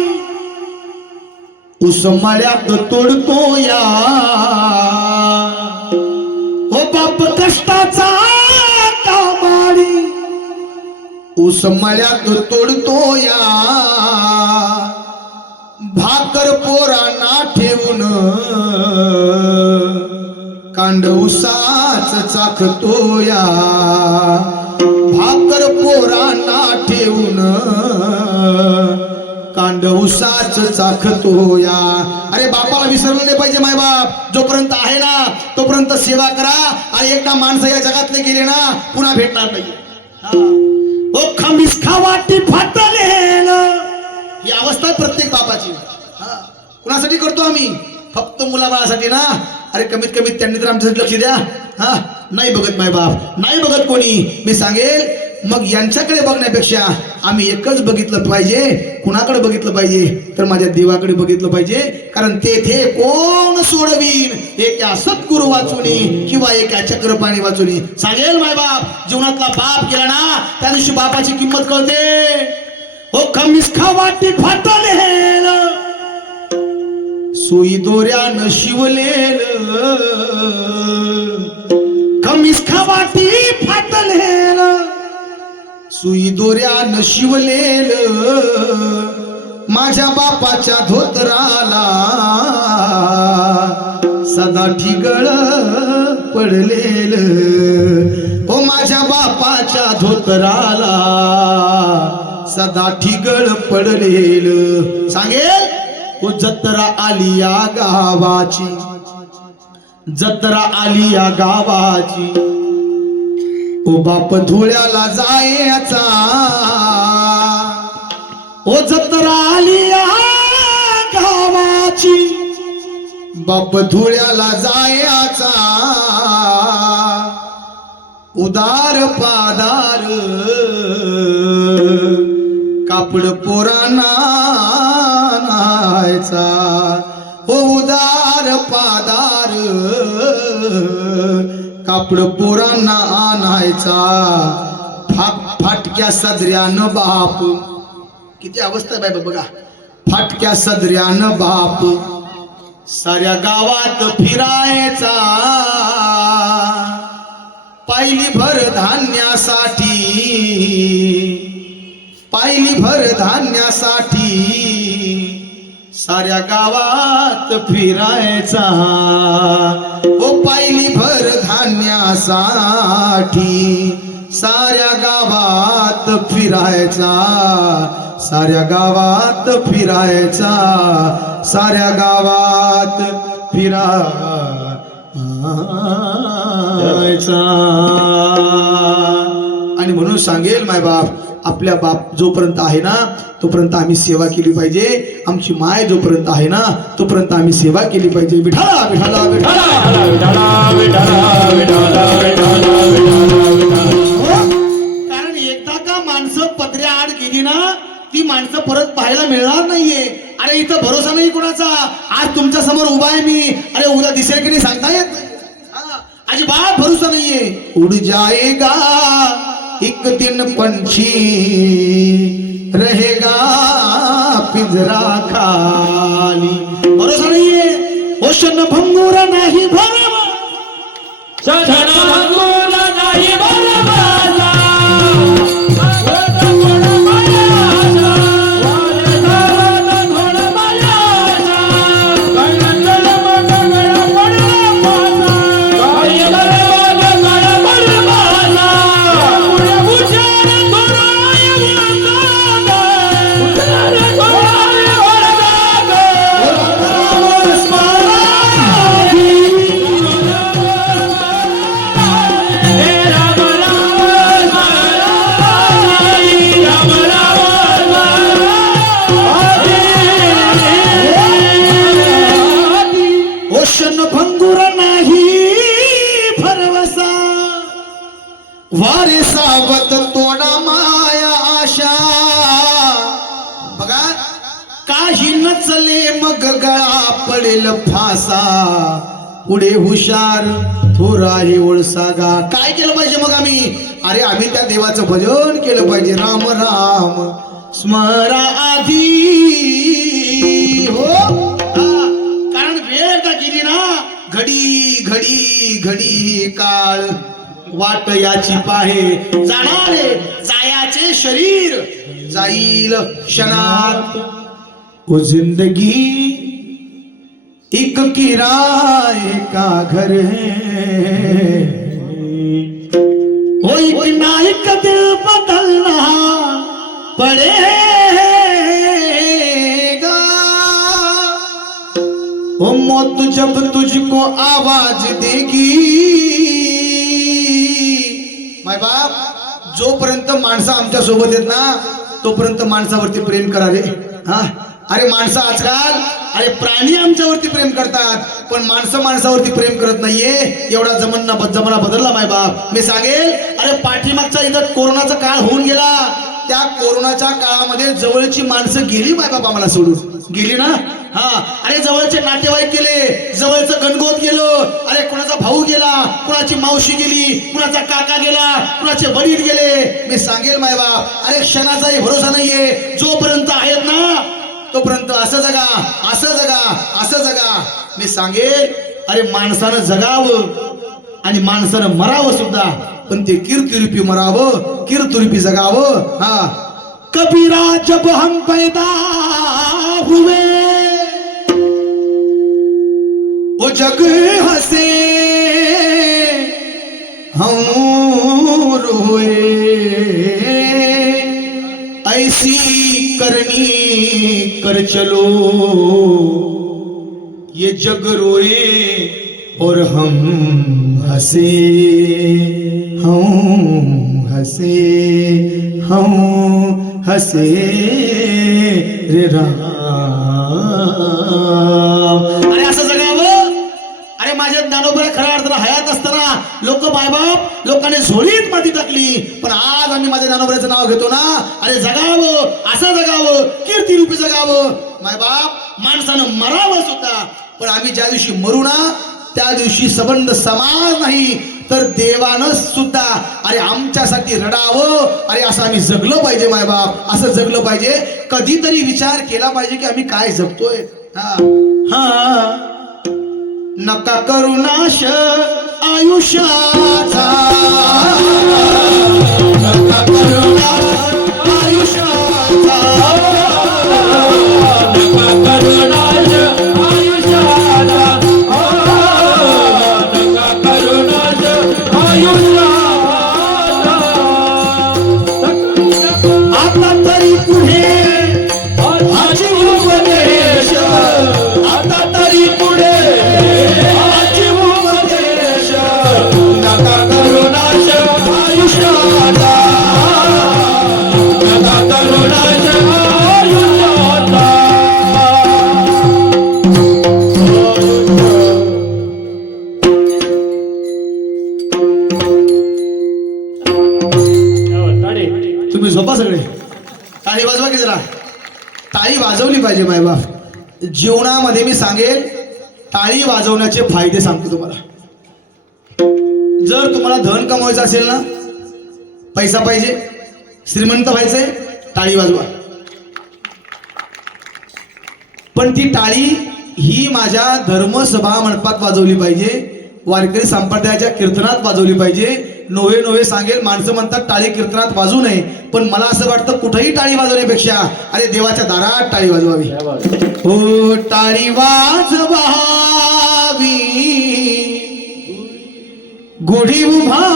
उसमळ्यात तोडतो या. हो बाप कष्टाचा का भारी, ऊस मळ्यात तोडतो या भाकर पोरांना ठेवून कांड उसाच चाखतो या भाकर पोरांना ठेवून कांड उसाच चाखतो या. अरे बापाला विसरलं नाही पाहिजे मायबाप. जोपर्यंत आहे ना तोपर्यंत सेवा करा. आणि एकदा माणसं या जगातले गेले ना पुन्हा भेटणार नाही. ओ खमीस खावाटी फाटलेल ही अवस्था आहे प्रत्येक बापाची. कुणासाठी करतो आम्ही? फक्त मुलाबाळासाठी ना. अरे कमीत कमी त्यांनी तर आमच्यासाठी लक्ष द्या. नाही बघत मायबाप, नाही बघत कोणी. मी सांगेल मग यांच्याकडे बघण्यापेक्षा आम्ही एकच बघितलं पाहिजे. कुणाकडे बघितलं पाहिजे तर माझ्या देवाकडे बघितलं पाहिजे. कारण तेथे कोण सोडवीन एका सद्गुरु वाचुनी किंवा एका चक्रपाणी वाचुनी. सांगेल मायबाप जीवनातला बाप गेला ना त्या दिवशी बापाची किंमत कळते. ओ खमीस खावाटी फाटलेल सुई दोऱ्यानं शिवलेल खमीस खावाटी फाटलेल सुई दोऱ्यानं शिवलेल माझ्या बापाच्या धोतराला सदा ठिगळ पडलेल. ओ माझ्या बापाच्या धोतराला सदा ठिगळ पडलेल. सांगेल ओ जत्रा आली या गावाची, जत्रा आली या गावाची. ओ बाप धुळ्याला जायचा, ओ जत्रा आली या गावाची. बाप धुळ्याला जायचा उदार पादार कापड पोरांना आणायचा. ओ उदार पादार कापड पोरांना आणायचा. फाटक्या सदऱ्यानं बाप. किती अवस्था आहे बाबा बघा. फाटक्या सदऱ्यानं बाप साऱ्या गावात फिरायचा पायली भर धान्यासाठी, पायली भर धान्यासाठी साऱ्या गावात फिरायचा. ओ पायली भर धान्यासाठी साऱ्या गावात फिरायचा, साऱ्या गावात फिरायचा, साऱ्या गावात फिरायचा. आणि म्हणून सांगेल मायबाप आपल्या बाप जोपर्यंत आहे ना तोपर्यंत आम्ही सेवा केली पाहिजे. आमची माय जोपर्यंत आहे ना तोपर्यंत आम्ही सेवा केली पाहिजे. विठाला विठाला विठाला कारण एकदा का माणसं पत्र्या आड गेली ना ती माणसं परत पाहायला मिळणार नाहीये. अरे इथं भरोसा नाही कुणाचा. आज तुमच्या समोर उभा आहे मी. अरे उद्या दिसेल की नाही सांगता येत. अजिबात भरोसा नाहीये. उड जाएगा एक दिन पंछी रहेगा पिंजरा खाली. भरोसा नाहीये. ओशन भंगुरा नाही भरवा, क्षण भंगुरा नाही भरवाला. भंगुर नाही भरवसा, वारे सावत तोडा माया आशा. बघा काही नचले मग गळा पडेल फासा. पुढे हुशार थोर आहे ओळसागा. काय केलं पाहिजे मग आम्ही? अरे आम्ही त्या देवाचं भजन केलं पाहिजे. राम राम स्मरा आधी हो. कारण वेळ का गेली ना घडी घडी घडी काळ वाट याची पाहे जाणारे जायाचे हे शरीर जाईल क्षणात. ओ जिंदगी एक किराए का घर है, ओ एक नायक दिल बदलना पड़ेगा. ओ मौत जब तुझको आवाज देगी. माय बाप, जोपर्यंत माणसं आमच्या सोबत आहेत ना तोपर्यंत माणसावरती प्रेम करा रे. हा, अरे माणसं आजकाल, अरे प्राणी आमच्यावरती प्रेम करतात पण माणसं माणसावरती प्रेम करत नाहीये. एवढा जमाना बदलला माय बाप. मी सांगेल, अरे पाठीमागचा इथं कोरोनाचा काळ होऊन गेला. त्या कोरोनाच्या काळामध्ये जवळची माणसं गेली माय बाप, आम्हाला सोडून गेली ना. हा, अरे जवळचे नातेवाईक गेले, जवळचं गणगोत गेलं. अरे कुणाचा भाऊ गेला, कुणाची मावशी गेली, कुणाचा काका गेला, कुणाचे वडील गेले. मी सांगेल माय बाप, अरे क्षणाचाही भरोसा नाहीये. जोपर्यंत आहेत ना तोपर्यंत असं जगा, असं जगा, असं जगा. मी सांगेल, अरे माणसानं जगावं आणि माणसानं मरावं सुद्धा, पण ते कीर्तिरूपी मरावं, कीर्तिरूपी जगावं. हा, कबीरा जब हम पैदा हुए वो जग हंसे हम रोए, ऐसी करनी कर चलो ये जग रोए और हम हंसे, हम हंसे, हम हंसे रे राम. अरे असं जगावं. अरे माझ्या ज्ञानोबा खऱ्या अर्थानं हयात असताना लोक मायबाप लोकांनी झोळीत माती टाकली, पण आज आम्ही माझ्या ज्ञानोबाचं नाव घेतो ना. अरे जगावं, असं जगावं, कीर्तिरूपी जगावं. मायबाप माणसानं मरावं सुद्धा, पण आम्ही ज्या दिवशी मरू ना त्या दिवशी संबंध समाज नाही तर देवानं सुद्धा अरे आमच्यासाठी रडावं. अरे असं आम्ही जगलो पाहिजे मायबाप, असं जगलं पाहिजे. कधीतरी विचार केला पाहिजे की आम्ही काय जगतोय. हा हा, नका करू नाश आयुष्याचा, नका करू नाश आयुष्याचा, नका करू नाश आयुष्याचा, नका करू नाश आयुष्याचा. आता तरी पुढे आजी उपदेश, आता तरी पुढे आजी उपदेश, नका करू नाश आयुष्याचा, नका करू नाश आयुष्याचा. तुम्ही झोपा सगळे. टाळी वाजवा की जरा, टाळी वाजवली पाहिजे मायबाप. जीवनामध्ये मी सांगेल टाळी वाजवण्याचे फायदे सांगतो तुम्हाला. जर तुम्हाला धन कमवायचं असेल ना, पैसा पाहिजे, श्रीमंत व्हायचंय, टाळी वाजवा. पण ती टाळी ही माझ्या धर्मसभा मंडपात वाजवली पाहिजे, वारकरी संप्रदायाच्या कीर्तनात वाजवली पाहिजे. नोव्हे नोव्हे सांगेल, माणसं म्हणतात टाळी कीर्तनात वाजू नये, पण मला असं वाटतं कुठेही टाळी वाजवण्यापेक्षा अरे देवाच्या दारात टाळी वाजवावी. हो, टाळी वाजवावी, गुढी उभारावी.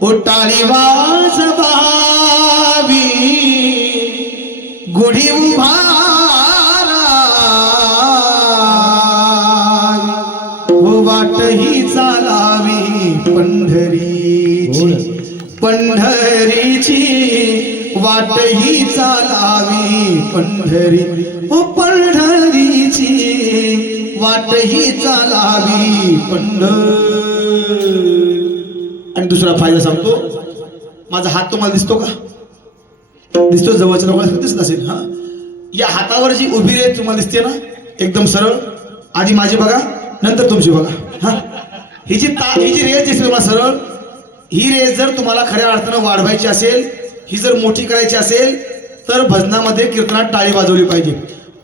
हो, टाळी वाजवावी, गुढी उभारावी. हो, वाटही चालावी पंढरीची, पंढरीची वाटही चालावी पंढरी. हो, पंढरीची वाटही चालावी पंढरी. आणि दुसरा फायदा सांगतो. माझा हात तुम्हाला दिसतो का? दिसतो? जवळच्या लोकांना दिसत असेल. हा, या हातावर जी उभी रेष तुम्हाला दिसते ना एकदम सरळ, आधी माझी बघा नंतर तुमची बघा. हा, ही जी रेष दिसते तुम्हाला सरळ, ही रेष जर तुम्हाला खऱ्या अर्थानं वाढवायची असेल, ही जर मोठी करायची असेल तर भजनामध्ये कीर्तनात टाळी वाजवली पाहिजे.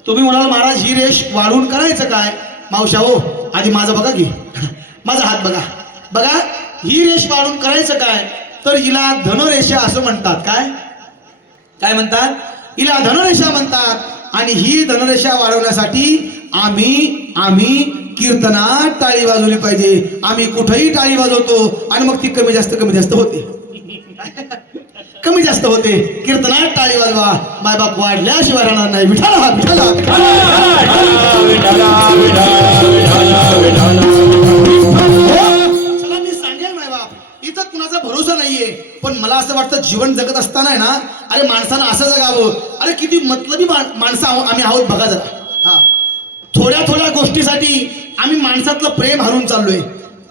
तुम्ही म्हणाल महाराज ही रेष वाढवून करायचं काय? मावशा हो, आधी माझा बघा की, माझा हात बघा. बघा ही रेष वाढून करायचं काय, तर हिला धनरेषा असं म्हणतात. काय काय म्हणतात? हिला धनरेषा म्हणतात. आणि ही धनरेषा वाढवण्यासाठी आम्ही कीर्तनात टाळी वाजवली पाहिजे. आम्ही कुठेही टाळी वाजवतो आणि मग ती कमी जास्त होते. कमी जास्त होते. कीर्तनात टाळी वाजवा, मायबाप वाढल्याशिवाय राहणार नाही. विठाला विठाला चला मी सांगेन मायबाप, इथं कुणाचा भरोसा नाहीये. पण मला असं वाटतं जीवन जगत असताना आहे ना, अरे माणसानं असं जगावं. अरे किती मतलबी माणसं आम्ही आहोत बघा जरा. हा, थोड्या गोष्टीसाठी आम्ही माणसातलं प्रेम हरून चाललोय.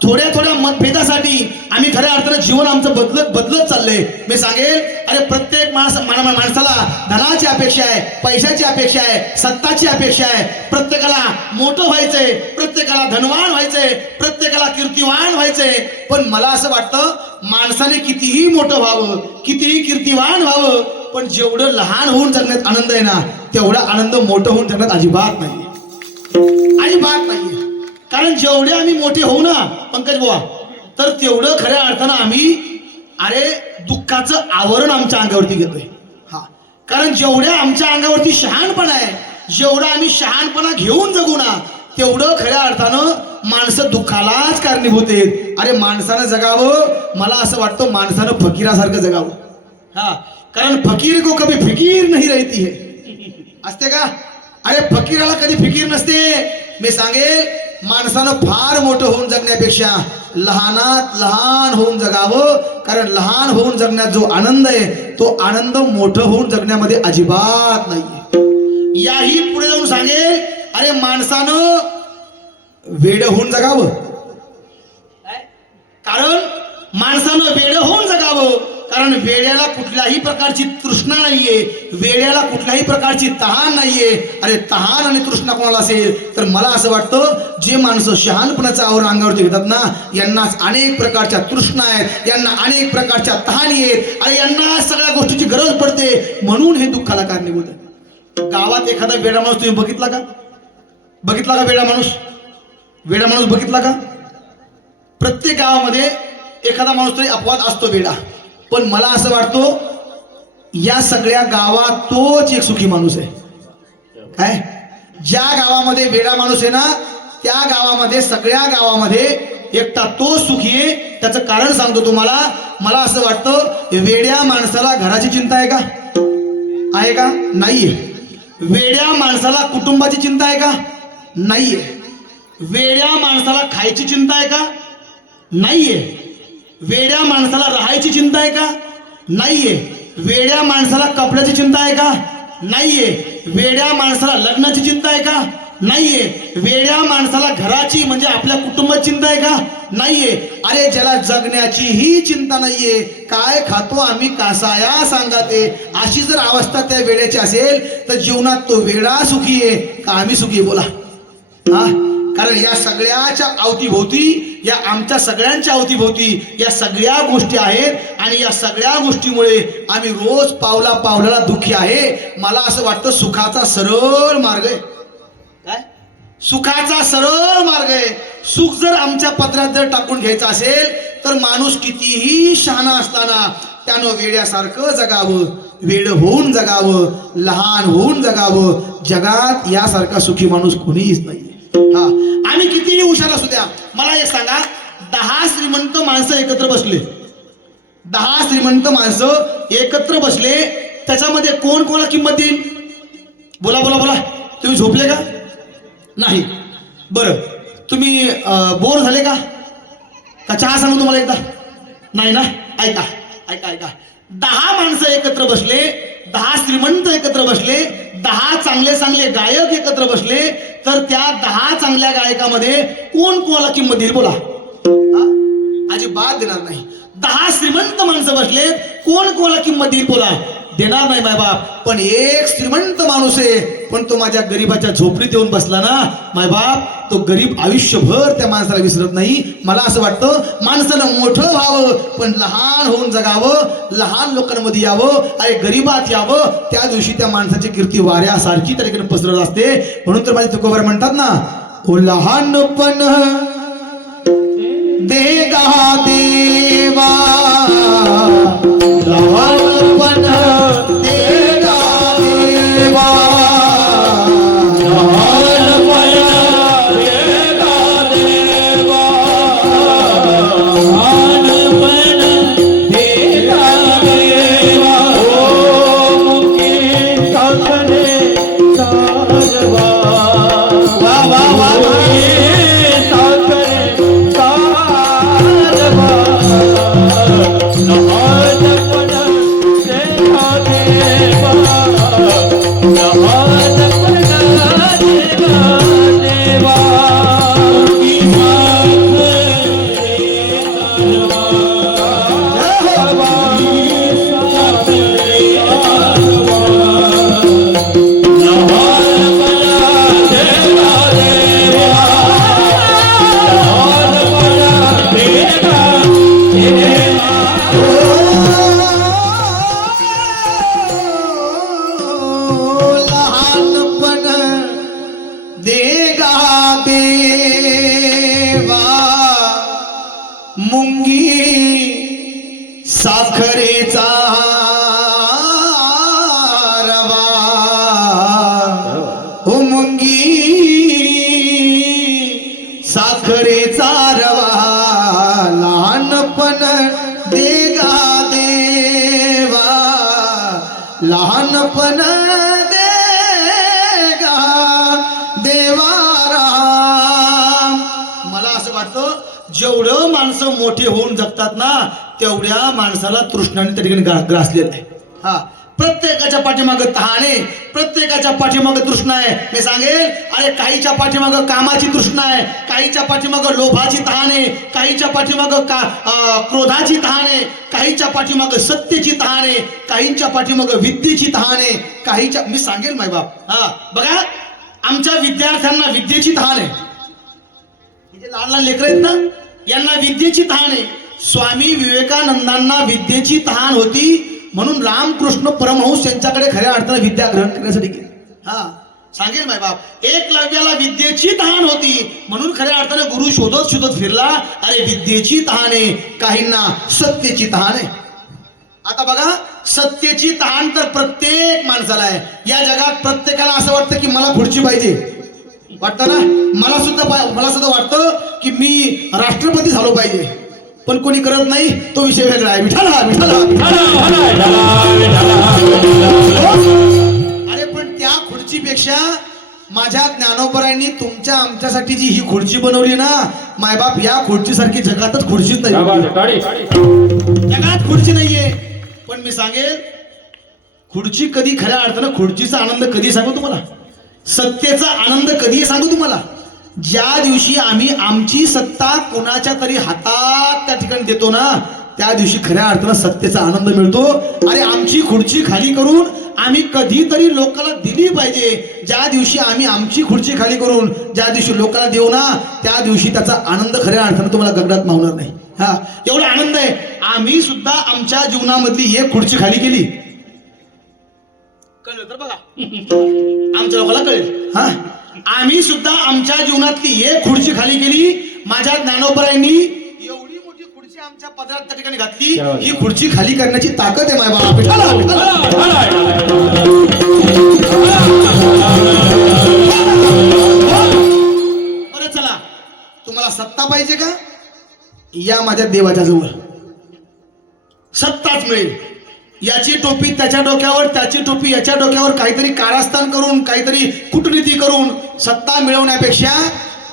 थोड्या मतभेदासाठी आम्ही खऱ्या अर्थानं जीवन आमचं बदलत चाललंय. मी सांगेल, अरे प्रत्येक माणसाला धनाची अपेक्षा आहे, पैशाची अपेक्षा आहे, सत्ताची अपेक्षा आहे. प्रत्येकाला मोठं व्हायचंय, प्रत्येकाला धनवान व्हायचंय, प्रत्येकाला कीर्तिवान व्हायचंय. पण मला असं वाटतं माणसाने कितीही मोठं व्हावं, कितीही कीर्तिवान व्हावं, पण जेवढं लहान होऊन जगण्यात आनंद आहे ना, तेवढा आनंद मोठं होऊन जगण्यात अजिबात नाही. कारण जेवढे आम्ही मोठे होऊ ना पंकज बुवा, तर तेवढं खऱ्या अर्थानं आम्ही दुःखाचं आवरण आमच्या अंगावरती घेतोय. हा, कारण जेवढ्या आमच्या अंगावरती शहाणपणा आहे, जेवढा आम्ही शहाणपणा घेऊन जगू ना, तेवढं खऱ्या अर्थानं माणसं दुःखालाच कारणीभूत आहेत. अरे माणसानं जगावं, मला असं वाटतं माणसानं फकीरासारखं जगावं. हा, कारण फकीर को कभी फिकीर नाही रहती है. असते का? अरे फकीराला कधी फिकीर नसते. मी सांगेल, माणसानं फार मोठं होऊन जगण्यापेक्षा लहानात लहान होऊन जगावं. कारण लहान होऊन जगण्यात जो आनंद आहे, तो आनंद मोठं होऊन जगण्यामध्ये अजिबात नाहीये. याही पुढे जाऊन सांगेल, अरे माणसानं वेड होऊन जगावं. कारण माणसानं वेड होऊन जगावं, कारण वेड्याला कुठल्याही प्रकारची तृष्णा नाहीये, वेड्याला कुठल्याही प्रकारची तहान नाहीये. अरे तहान आणि तृष्णा कोणाला असेल, तर मला असं वाटतं जे माणसं शहाणपणाचं आवरण अंगावरती घेतात ना, यांनाच अनेक प्रकारच्या तृष्णा आहेत, यांना अनेक प्रकारच्या तहानी आहेत, आणि यांना सगळ्या गोष्टीची गरज पडते. म्हणून हे दुःखाला कारणीभूत आहे. गावात एखादा वेडा माणूस तुम्ही बघितला का? वेडा माणूस बघितला का? प्रत्येक गावामध्ये एखादा माणूस तरी अपवाद असतो वेडा. पण मला असं वाटतो या सगळ्या गावात तोच एक सुखी माणूस आहे. काय? ज्या गावामध्ये वेडा माणूस आहे ना, त्या गावामध्ये सगळ्या गावामध्ये एकटा तो सुखी आहे. त्याचं कारण सांगतो तुम्हाला. मला असं वाटतं वेड्या माणसाला घराची चिंता आहे का? आहे का? नाहीये. वेड्या माणसाला कुटुंबाची चिंता आहे का? नाहीये. वेड्या माणसाला खायची चिंता आहे का? नाहीये. वेड्या माणसाला राहायची चिंता आहे का? नाहीये. वेड्या माणसाला कपड्याची चिंता आहे का? नाहीये. वेड्या माणसाला लग्नाची चिंता आहे का? नाहीये. वेड्या माणसाला घराची म्हणजे आपल्या कुटुंबाची चिंता आहे का? नाहीये. अरे ज्याला जगण्याची ही चिंता नाहीये, काय खातो आम्ही कासाया सांगा ते, अशी जर अवस्था त्या वेड्याची असेल, तर जीवनात तो वेडा सुखी आहे का आम्ही सुखी आहे? बोला. हा, कारण या सगळ्याच्या अवतीभोवती, या आमच्या सगळ्यांच्या अवतीभोवती या सगळ्या गोष्टी आहेत. आणि या सगळ्या गोष्टीमुळे आम्ही रोज पावलाला दुःखी आहे. मला असं वाटतं सुखाचा सरळ मार्ग आहे. काय? सुखाचा सरळ मार्ग आहे. सुख जर आमच्या पदरात जर टाकून घ्यायचं असेल, तर माणूस कितीही शहाणा असताना त्यानं वेड्यासारखं जगावं, वेड होऊन जगावं, लहान होऊन जगावं. जगात यासारखा सुखी माणूस कोणीच नाही. हा, आम्ही कितीही हुशार असू द्या, मला एक सांगा, 10 श्रीमंत माणसं एकत्र बसले, 10 श्रीमंत माणसं एकत्र बसले, त्याच्यामध्ये कोण कोणाला किंमत देईल? बोला बोला बोला. तुम्ही झोपले का? नाही. बरं, तुम्ही बोर झाले का? चहा सांगू तुम्हाला एकदा? नाही ना? ऐका ऐका ऐका. 10 माणसं एकत्र बसले, 10 श्रीमंत एकत्र बसले, 10 चांगले गायक एकत्र बसले, तर त्या 10 चांगल्या गायकामध्ये कोण कोणाला किंमत देईल? बोला. अजिबात देणार नाही. 10 श्रीमंत माणसं बसले, कोण कोणाला किंमत देईल? बोला. देणार नाही मायबाप. पण एक श्रीमंत माणूस आहे, पण तो माझ्या गरीबाच्या झोपडीत येऊन बसला ना मायबाप, तो गरीब आयुष्यभर त्या माणसाला विसरत नाही. मला असं वाटतं माणसानं मोठं व्हावं, पण लहान होऊन जगावं, लहान लोकांमध्ये यावं, अरे गरीबात यावं. त्या दिवशी त्या माणसाची कीर्ती वाऱ्यासारखी त्या ठिकाणी पसरत असते. म्हणून तर माझे तुकोबार म्हणतात ना, ओ लहानपण देगा दे देवा लहानपण देगा देवा लहानपण देगा देवा मुंगी साखरेचा रवा हो मुंगी साखरेचा रवा लहानपण देगा देवा लहानपण देगा देवा राम. मला असं वाटतं जेवढं माणसं मोठे होऊन जगतात ना तेवढ्या माणसाला तृष्णाने त्या ठिकाणी ग्रासलेलं आहे. हा प्रत्येकाच्या पाठीमागं तहान आहे, प्रत्येकाच्या पाठीमागं तृष्णा आहे. मी सांगेल अरे काहीच्या पाठीमागं कामाची तृष्णा आहे, काहीच्या पाठीमागं लोभाची तहान आहे, काहीच्या पाठीमागं क्रोधाची तहान आहे, काहीच्या पाठीमागं सत्तेची तहान आहे, काहींच्या पाठीमागं विद्येची तहान आहे, काहीच्या मी सांगेल माय बाप. हा बघा आमच्या विद्यार्थ्यांना विद्येची तहान आहे. इथे लहान लहान लेकरं आहेत ना यांना विद्येची तहान आहे. स्वामी विवेकानंदांना विद्येची तहान होती म्हणून रामकृष्ण परमहंस यांच्याकडे खऱ्या अर्थाने विद्या ग्रहण करण्यासाठी गेले. हा सांगेल माय बाप एकलव्याला विद्येची तहान होती म्हणून खऱ्या अर्थाने गुरु शोधत शोधत फिरला. अरे विद्येची तहान आहे, काहींना सत्तेची तहान आहे. आता बघा सत्तेची तहान तर प्रत्येक माणसाला आहे. या जगात प्रत्येकाला असं वाटतं की मला खुर्ची पाहिजे, वाटतं ना. मला सुद्धा वाटतं की मी राष्ट्रपती झालो पाहिजे, पण कोणी करत नाही. तो विषय वेगळा आहे. विठाला अरे पण त्या खुर्चीपेक्षा माझ्या ज्ञानोबरांनी तुमच्या आमच्यासाठी जी ही खुर्ची बनवली ना मायबाप या खुर्चीसारखी जगातच खुर्चीच नाही, जगात खुर्ची नाहीये. पण मी सांगेल खुर्ची कधी खऱ्या अर्थानं खुर्चीचा आनंद कधी सांगू तुम्हाला, सत्तेचा आनंद कधी सांगू तुम्हाला, ज्या दिवशी आम्ही आमची सत्ता कोणाच्या तरी हातात त्या ठिकाणी देतो ना त्या दिवशी खऱ्या अर्थानं सत्तेचा आनंद मिळतो. अरे आमची खुर्ची खाली करून आम्ही कधीतरी लोकांना दिली पाहिजे. ज्या दिवशी आम्ही आमची खुर्ची खाली करून ज्या दिवशी लोकांना देऊ ना त्या दिवशी त्याचा आनंद खऱ्या अर्थानं तुम्हाला गगनात मावणार नाही. हा एवढा आनंद आहे. आम्ही सुद्धा आमच्या जीवनामधली एक खुर्ची खाली केली, कळलं तर बघा आमच्या लोकांना कळेल. हा आम्ही सुद्धा आमच्या जीवनातली एक खुर्ची खाली केली. माझ्या ज्ञानोबरांनी एवढी मोठी खुर्ची आमच्या पदरात त्या ठिकाणी घातली. ही खुर्ची खाली करण्याची ताकद आहे माय बाप. बरं चला तुम्हाला सत्ता पाहिजे का, या माझ्या देवाच्या जवळ सत्ताच मिळेल. याची टोपी त्याच्या डोक्यावर, त्याची टोपी याच्या डोक्यावर, काहीतरी कारस्थान करून काहीतरी कूटनीती करून सत्ता मिळवण्यापेक्षा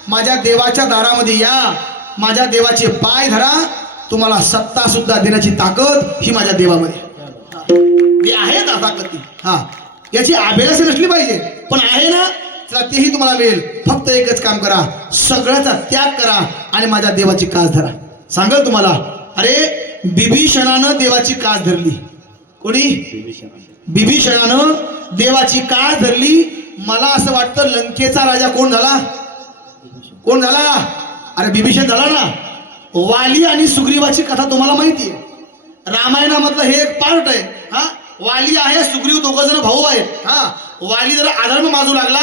माझ्या देवाच्या दारामध्ये या, माझ्या देवाचे पाय धरा. तुम्हाला सत्ता सुद्धा देण्याची ताकद ही माझ्या देवामध्ये आहे. ताकद ती हा याची आभेलाशी नसली पाहिजे पण आहे ना, तर तेही तुम्हाला मिळेल. फक्त एकच काम करा, सगळ्याचा त्याग करा आणि माझ्या देवाची कास धरा. सांगेल तुम्हाला अरे बिभीषणानं देवाची कास धरली. कोणी? बिभीषणानं देवाची कास धरली. मला असं वाटतं लंकेचा राजा कोण झाला? कोण झाला? अरे बिभीषण झाला ना. वाली आणि सुग्रीवाची कथा तुम्हाला माहिती आहे. रामायणामधलं हे एक पार्ट आहे. हा वाली आहे, सुग्रीव दोघ जण भाऊ आहेत. हा वाली जरा अधर्म माजू लागला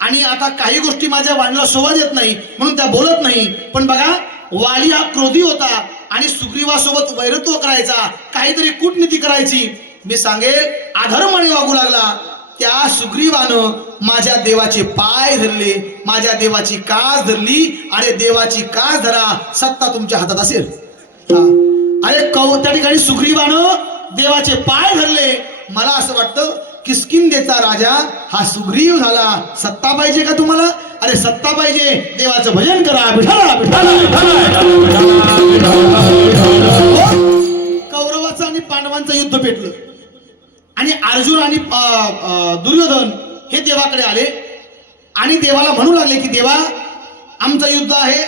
आणि आता काही गोष्टी माझ्या वाणीला शोभा देत नाही म्हणून त्या बोलत नाही. पण बघा वाली हा क्रोधी होता आणि सुग्रीवासोबत वैरत्व करायचा, काहीतरी कूटनीती करायची. मी सांगेल अधर्माने वागू लागला. त्या सुग्रीवानं माझ्या देवाचे पाय धरले, माझ्या देवाची कास धरली. अरे देवाची कास धरा, सत्ता तुमच्या हातात असेल. अरे त्या ठिकाणी सुग्रीवानं देवाचे पाय धरले. मला असं वाटतं किष्किंधेचा राजा हा सुग्रीव झाला. सत्ता पाहिजे का तुम्हाला? अरे सत्ता पाहिजे, देवाचं भजन करा. विठ्ठला कौरवाचं आणि पांडवांचं युद्ध पेटलं आणि अर्जुन आणि दुर्योधन हे देवाकडे आले आणि देवाला म्हणू लागले की देवा, आमचं युद्ध आहे,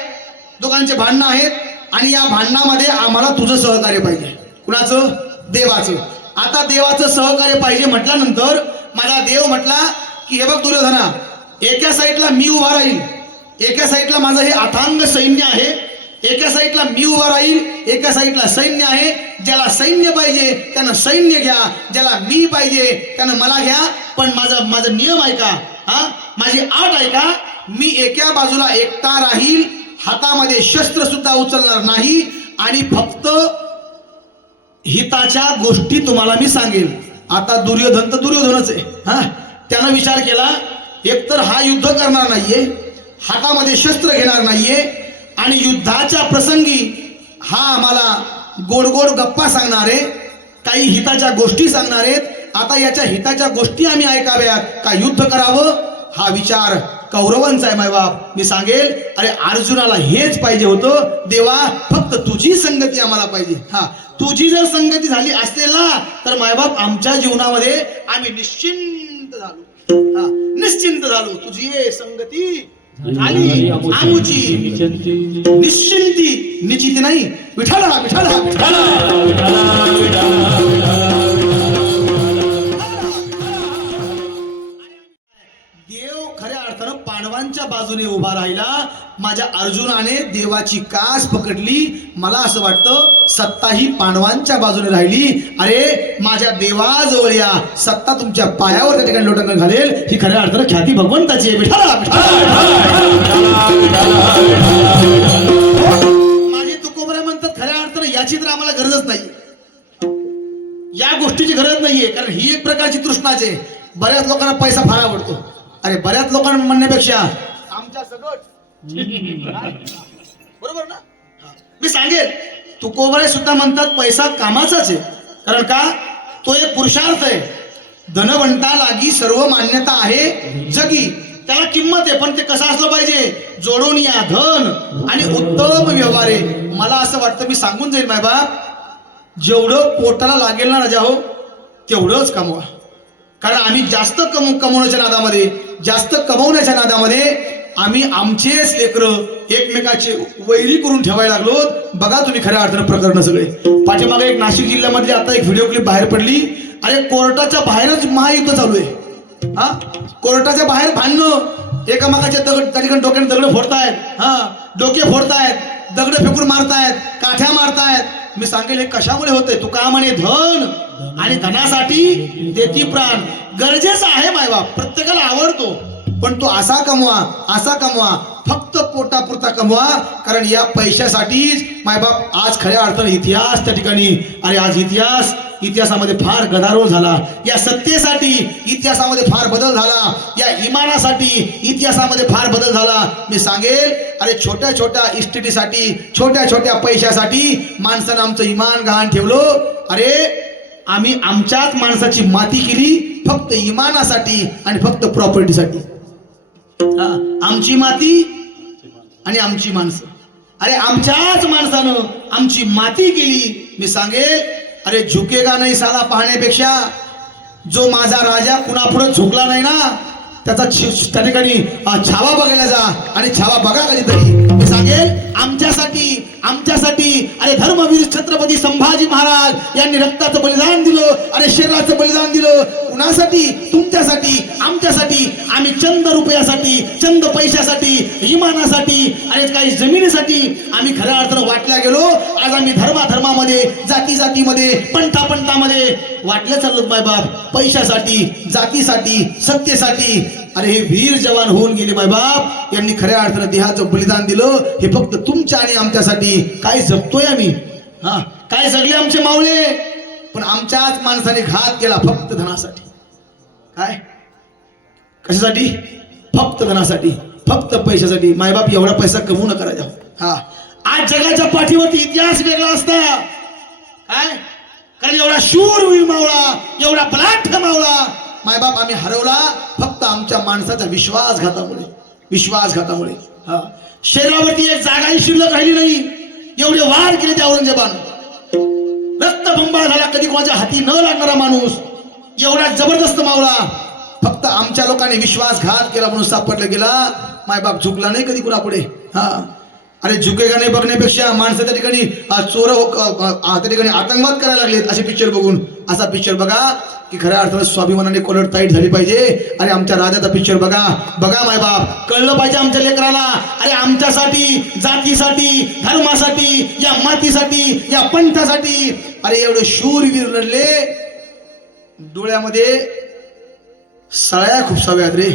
दोघांचे भांडणं आहेत आणि या भांडणामध्ये आम्हाला तुझं सहकार्य पाहिजे. कुणाचं? देवाचं. आता देवाचं सहकार्य पाहिजे म्हटल्यानंतर माझा देव म्हटला की हे बघ दुर्योधना, एका साईडला मी उभा राहील, एका साईडला माझं हे अथांग सैन्य आहे, एका साईडला मी उभा राहील, एका साईडला सैन्य आहे. ज्याला सैन्य पाहिजे त्यानं सैन्य घ्या, ज्याला मी पाहिजे त्यानं मला घ्या. पण माझा नियम ऐका, माझी अट ऐका. मी एका बाजूला एकटा राहील, हातामध्ये शस्त्र सुद्धा उचलणार नाही आणि फक्त हिताच्या गोष्टी तुम्हाला मी सांगेल. आता दुर्योधन तर दुर्योधनच आहे. त्यानं विचार केला, एकतर हा युद्ध करणार नाहीये, हातामध्ये शस्त्र घेणार नाहीये आणि युद्धाच्या प्रसंगी हा आम्हाला गोड गोड गप्पा सांगणार आहे, काही हिताच्या गोष्टी सांगणार आहेत. आता याच्या हिताच्या गोष्टी आम्ही ऐकाव्यात का युद्ध करावं? हा विचार कौरवांचा आहे मायबाप. मी सांगेल अरे अर्जुनाला हेच पाहिजे होतं, देवा फक्त तुझी संगती आम्हाला पाहिजे. तुझी जर संगती झाली असेल ना तर मायबाप आमच्या जीवनामध्ये आम्ही निश्चिंत झालो, निश्चिंत झालो. तुझी संगती झाली आमुची निश्चिंती, निश्चिती नाही. विठ्ठला विठ्ठला देव खऱ्या अर्थानं पांडवांच्या बाजूने उभा राहिला. माझ्या अर्जुनाने देवाची कास पकडली. मला असं वाटतं सत्ता ही पांडवांच्या बाजूने राहिली. अरे माझ्या देवाजवळ या, सत्ता तुमच्या पायावर त्या ठिकाणी लोटांगण घालेल. ही खऱ्या अर्थानं ख्याती भगवंताची आहे. माझे तुकोबरे म्हणतात खऱ्या अर्थानं याची तर आम्हाला गरजच नाही, या गोष्टीची गरज नाहीये, कारण ही एक प्रकारची तृष्णाच आहे. बऱ्याच लोकांना पैसा फार आवडतो. अरे बऱ्याच लोकांना म्हणण्यापेक्षा आमच्या सगळं बरोबर ना. मी सांगेल तुकोबरे सुद्धा म्हणतात पैसा कामाचाच आहे, कारण का तो एक पुरुषार्थ आहे. धनवंता लागी सर्व मान्यता आहे जगी, त्याला किंमत आहे. पण ते कसं असलं पाहिजे? जोडून या धन आणि उत्तम व्यवहारे. मला असं वाटतं, मी सांगून जाईल मायबा, जेवढं पोटाला लागेल ना राजा हो तेवढंच कमवा. कारण आम्ही जास्त कमवण्याच्या नादामध्ये, जास्त कमवण्याच्या नादामध्ये आम्ही आमचेच लेकरं एकमेकाचे वैरी करून ठेवायला लागलो. बघा तुम्ही खऱ्या अर्थानं प्रकरण सगळे. पाठीमागे एक नाशिक जिल्ह्यामध्ये आता एक व्हिडिओ क्लिप बाहेर पडली. अरे कोर्टाच्या बाहेरच महायुद्ध चालू आहे. कोर्टाच्या बाहेर भांडणं, एकामेकाचे दगड त्या ठिकाणी डोक्याने दगड फोडतायत, डोके फोडतायत, दगड फेकून मारतायत, काठ्या मारतायत. मी सांगेल हे कशामुळे होतंय? तू का म्हणे धन आणि धनासाठी देती प्राण. गरजेचं आहे मायबाप, प्रत्येकाला आवडतो, पण तो असा कमवा, असा कमवा, फक्त पोटापुरता कमवा. कारण या पैशासाठीच मायबाप आज खऱ्या अर्थाने इतिहास त्या ठिकाणी, अरे आज इतिहासामध्ये फार गदारोळ झाला. या सत्तेसाठी इतिहासामध्ये फार बदल झाला, या इमानासाठी इतिहासामध्ये फार बदल झाला. मी सांगेल अरे छोट्या छोट्या इस्टेटीसाठी, छोट्या छोट्या पैशासाठी माणसानं आमचं इमान गहाण ठेवलं. अरे आम्ही आमच्याच माणसाची माती केली फक्त इमानासाठी आणि फक्त प्रॉपर्टीसाठी. आमची माती आणि आमची माणसं, अरे आमच्याच माणसानं आमची माती केली. मी सांगेल अरे झुकेगा नाही साला पाहण्यापेक्षा जो माझा राजा कुणापुढे झुकला नाही ना त्याचा त्या ठिकाणी छावा बघायला जा आणि छावा बघा कधीतरी. मी सांगेल आमच्यासाठी अरे धर्मवीर छत्रपती संभाजी महाराज यांनी रक्ताचं बलिदान दिलं, अरे शरीराचं बलिदान दिलं. कुणासाठी? तुमच्यासाठी, आमच्यासाठी. आम्ही चंद रुपयासाठी, चंद पैशासाठी, इमानासाठी, अरे काही जमिनीसाठी आम्ही खऱ्या अर्थानं वाटल्या गेलो. आज आम्ही धर्मामध्ये, जातीमध्ये, पंथामध्ये वाटल्या चाललो मायबाप. पैशासाठी, जातीसाठी, सत्तेसाठी. अरे हे वीर जवान होऊन गेले मायबाप. यांनी खऱ्या अर्थानं देहाचं बलिदान दिलं. हे फक्त तुमच्या आणि आमच्यासाठी. काय जपतोय आम्ही? हा काय सगळे आमचे मावळे, पण आमच्याच माणसाने घात केला फक्त धनासाठी. काय कशासाठी? फक्त धनासाठी, फक्त पैशासाठी. मायबाप एवढा पैसा कमवू नका राजा. हा आज जगाच्या पाठीवरती इतिहास वेगळा असता. काय कारण एवढा शूरवीर मावळा, एवढा बलाढ्य मावळा मायबाप आम्ही हरवला फक्त आमच्या माणसाच्या विश्वासघातामुळे. विश्वासघातामुळे हा शरीरावरती एक जागाही शिल्लक राहिली नाही. एवढे वार केले त्या औरंगजेबानं. रक्तबंबाळ झाला, कधी कोणाच्या हाती न लागणारा माणूस, एवढा जबरदस्त मावळा. फक्त आमच्या लोकांनी विश्वासघात केला म्हणून सापडला गेला. मायबाप झुकला नाही कधी कुणापुढे. हा अरे झुकेगा नाही बघण्यापेक्षा माणसं त्या ठिकाणी चोर त्या ठिकाणी आतंकवाद करायला लागलेत असे पिक्चर बघून. असा पिक्चर बघा की खऱ्या अर्थानं स्वाभिमानाने कोलट ताईट झाली पाहिजे. अरे आमच्या राजाचा पिक्चर बघा. बघा मायबाप कळलं पाहिजे आमच्या लेकराला. अरे आमच्यासाठी, जातीसाठी, धर्मासाठी, या मातीसाठी, या पंथासाठी अरे एवढे शूरवीर लढले. डोळ्यामध्ये सळ्या खुपसाव्यात रे.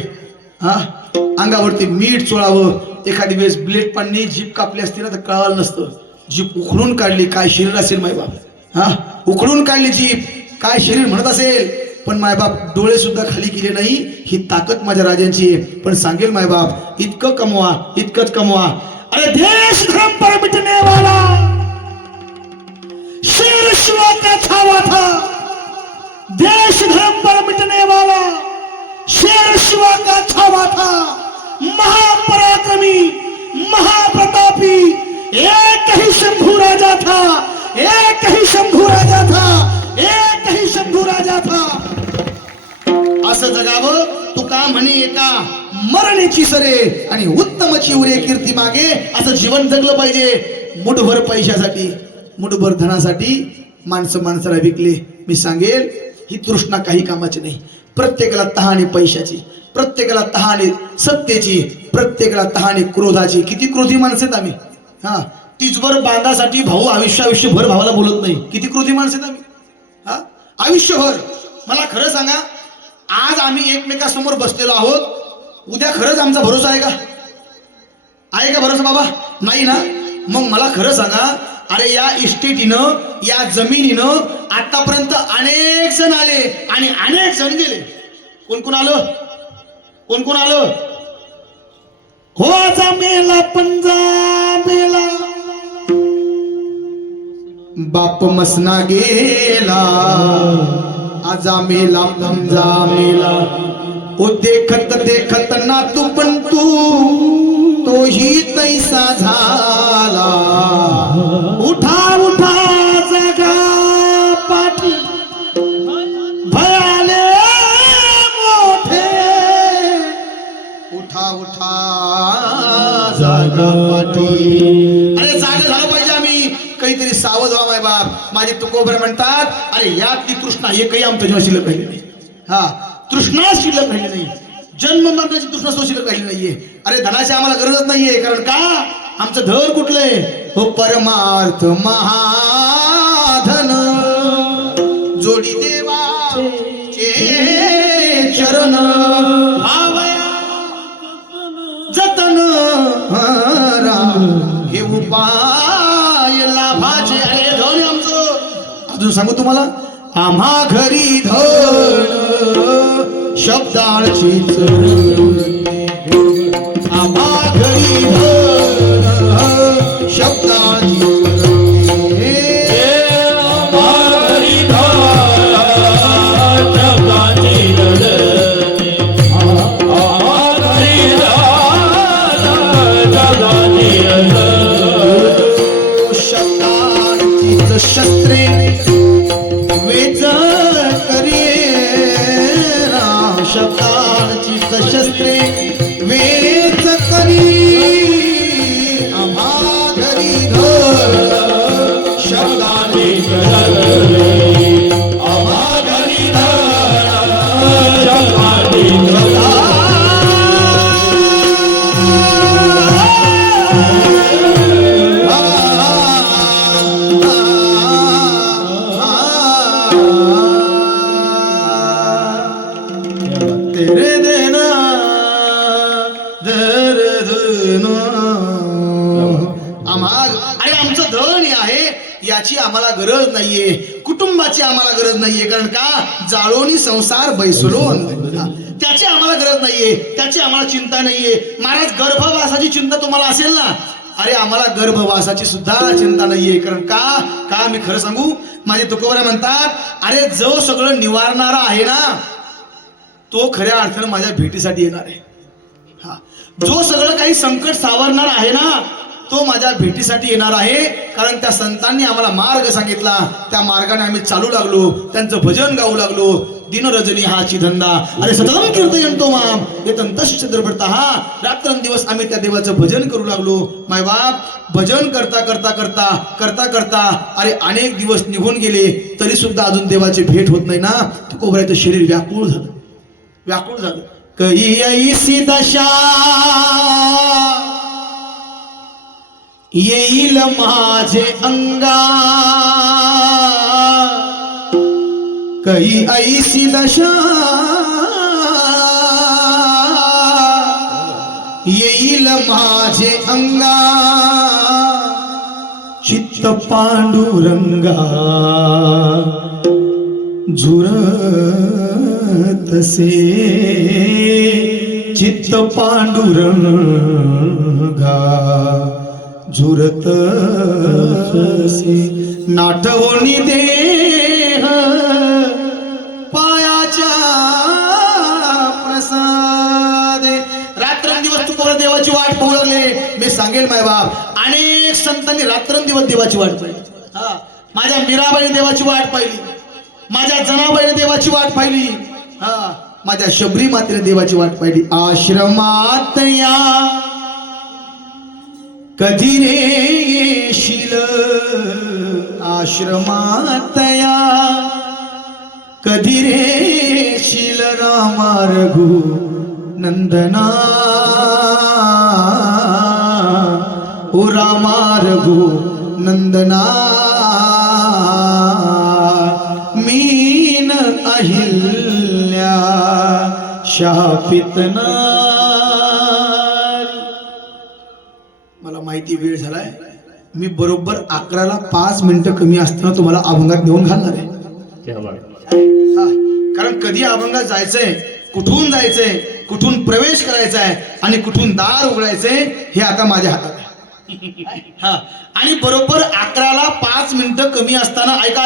हा अंगावरती मीठ चोळावं. एखादी वेळेस ब्लेड पाणी जीप कापली असती ना तर कळालं नसतं. जीप उखडून काढली, काय शरीर असेल मायबाप. हा उखडून काढली जीप, काय शरीर म्हणत असेल. पण मायबाप डोळे सुद्धा खाली केले नाही. ही ताकद माझ्या राजांची आहे. पण सांगेल मायबाप इतकं कमवा, इतकंच कमवा. अरे देश धर्म पर मिटने वाला शेर शिवा का छावा था. देश धर्म पर मिटने वाला शेर शिवा का छावा था. महापराक्रमी, महाप्रतापी एक ही शंभू राजा था. एक ही शंभू राजा था. एक ही शंभू राजा था. असं जगावं तुका म्हणे एका मरण्याची सरे आणि उत्तमची उरे कीर्ती मागे. असं जीवन जगलं पाहिजे. मुठभर पैशासाठी, मुठभर धनासाठी माणसं माणसाला विकले. मी सांगेल ही तृष्णा काही कामाची नाही. प्रत्येकाला तहाने पैशाची, प्रत्येकाला तहाने सत्तेची, प्रत्येकाला तहाने क्रोधाची. किती क्रोधी माणसं आहेत आम्ही. हा तीचभर बांधासाठी भाऊ आयुष्यभर भावाला बोलत नाही. किती क्रोधी माणसं आहेत आम्ही. हा आयुष्यभर. मला खरं सांगा आज आम्ही एकमेकासमोर बसलेलो आहोत. उद्या खरंच आमचा भरोसा आहे का? आहे का भरोसा बाबा? नाही ना. मग मला खरं सांगा अरे या इस्टेटीनं, या जमिनीनं आतापर्यंत अनेक जण आले आणि अनेक जण गेले. कोण कोण आलं? कोण कोण आलं? हो मेला पंजाबेला बाप मसना गेला. आजा मेला पंजा मेला. ओ देखत देखत ना तू पण तोही तैसा झाला. उठा उठा जगा पाठी भयाले मोठे. उठा उठा जागा पाठी. अरे जागा झालं पाहिजे. आम्ही काहीतरी सावध व्हा माय बाप. माझे तुकोबर म्हणतात अरे यातली तृष्णा एकही आमच्या जीवनात शिल्लक राहिली नाही. हा तृष्णा शिल्लक राहिली नाही. जन्म मरणाची तृष्णा शिल्लक राहिली नाहीये. अरे धनाची आम्हाला गरजच नाहीये. कारण का आमचं धन कुठलंय? हो परमार्थ महाधन जोडी देवाचे चरण भावया जतन हे उपाय लाभाचे. अरे धन आमचं. अजून सांगू तुम्हाला आम्हा घरी धन शब्दाची आम्हा घरी धन शब्दाची शस्त्रे वेच करी. शब्दाची शस्त्रे वेच करी. आम्हा घरी धन शब्दाने आम्हा घरी धन शब्दाने त्याची आम्हाला गरज नाहीये, कुटुंबाची आम्हाला गरज नाहीये. कारण का जाळोनी संसार बैसलो, त्याची आम्हाला गरज नाहीये, त्याची आम्हाला चिंता नाहीये. महाराज गर्भवासाची चिंता तुम्हाला असेल ना, अरे आम्हाला गर्भवासाची सुद्धा चिंता नाहीये. कारण का मी खरं सांगू, माझे तुकोबरा म्हणतात, अरे जो सगळं निवारणारा आहे ना तो खऱ्या अर्थानं माझ्या भेटीसाठी येणार आहे. हा, जो सगळं काही संकट सावरणार आहे ना तो माझ्या भेटीसाठी येणार आहे. कारण त्या संतांनी आम्हाला मार्ग सांगितला, त्या मार्गाने आम्ही चालू लागलो, त्यांचं भजन गाऊ लागलो. दिन रजनी हाची धंदा, अरे सततम कीर्तयंतो माम येतंतश्च द्रवृतः. रात्रंदिवस आम्ही त्या देवाचं भजन करू लागलो. मायबाप भजन करता करता करता करता करता अरे अनेक दिवस निघून गेले, तरी सुद्धा अजून देवाची भेट होत नाही ना. तुकोबराचं शरीर व्याकुळ झालं. कही ऐसी दशा येईल माझे अंगा, कही ऐसी दशा येईल माझे अंगा. चित्त पांडुरंगा झुरतसे, चित्त पांडुरंगा झुरतसे. नाठवणी देह पायाच्या प्रसादे. रात्रंदिवस तुकोबरा देवाची वाट पाहू लागले. मी सांगेल मायबाप, अनेक संतांनी रात्रंदिवस देवाची वाट पाहिली. हा, माझ्या मीराबाईने देवाची वाट पाहिली, माझ्या जनाबाईने देवाची वाट पाहिली, हा माझ्या शबरी मातेने देवाची वाट पाहिली. आश्रमात या कधी रे येशील, आश्रमात या कधी रे येशील. रामा रघु नंदना, ओ रामा रघु नंदना. मीन अहिल्या शापितना. मला माहिती वेळ झालाय, मी बरोबर 11ला 5 मिनिटं कमी असताना तुम्हाला अभंगात घेऊन घालणार आहे. कारण कधी अभंगात जायचंय, कुठून जायचंय, कुठून प्रवेश करायचा आहे आणि कुठून दार उघडायचंय हे आता माझ्या हातात आहे. हा, आणि बरोबर 11ला 5 मिनिटं कमी असताना ऐका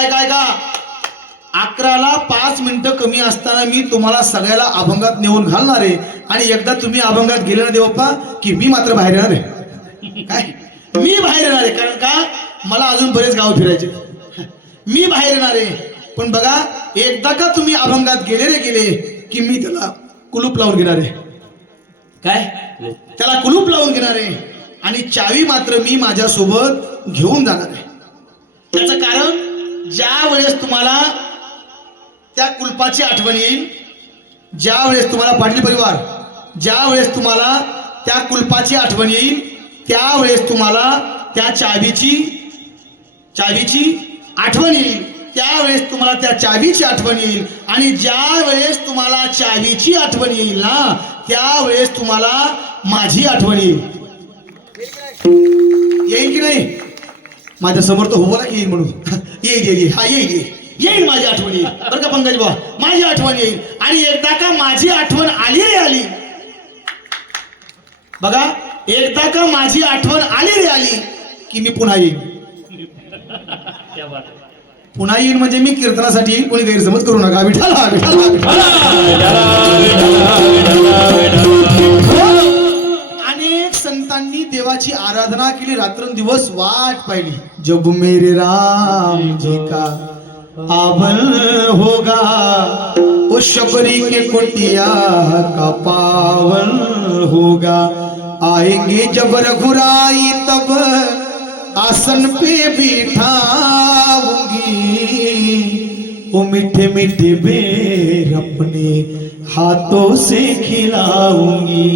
11ला 5 मिनिटं कमी असताना मी तुम्हाला सगळ्याला अभंगात नेऊन घालणार आहे. आणि एकदा तुम्ही अभंगात गेले ना देवप्पा की मी मात्र बाहेर येणार आहे. काय मी बाहेर येणार आहे, कारण का मला अजून बरेच गाव फिरायचे. मी बाहेर येणार आहे. पण बघा, एकदा का तुम्ही अभंगात गेले की मी त्याला कुलूप लावून घेणार आहे. काय त्याला कुलूप लावून घेणार आहे आणि चावी मात्र मी माझ्यासोबत घेऊन जाणार आहे. त्याचं कारण, ज्या वेळेस तुम्हाला त्या कुलपाची आठवण येईल, ज्या वेळेस तुम्हाला पाटील परिवार, ज्या वेळेस तुम्हाला त्या कुलपाची आठवण येईल, त्यावेळेस तुम्हाला त्या चावीची आठवण येईल, त्यावेळेस तुम्हाला त्या चावीची आठवण येईल. आणि ज्या वेळेस तुम्हाला चावीची आठवण येईल ना, त्यावेळेस तुम्हाला माझी आठवण येईल की नाही? माझ्या समोर तर हो येईल म्हणून येईल माझी आठवण येईल बरं का पंकज भाऊ, माझी आठवण येईल. आणि एकदा का माझी आठवण आली रे आली, बघा, एकदा का माझी आठवण आली रे आली की मी पुन्हा येईल. पुन्हा येईल म्हणजे मी कीर्तनासाठी येईल, कोणी गैरसमज करू नका. विठाला अनेक संतांनी देवाची आराधना केली, रात्रंदिवस वाट पाहिली. जब मेरे राम जी का आवन होगा, वो शबरी के कुटिया का पावन होगा. आएंगे जब रघुराई तब आसन पे बिठाऊंगी, वो मीठे मीठे बेर अपने हाथों से खिलाऊंगी.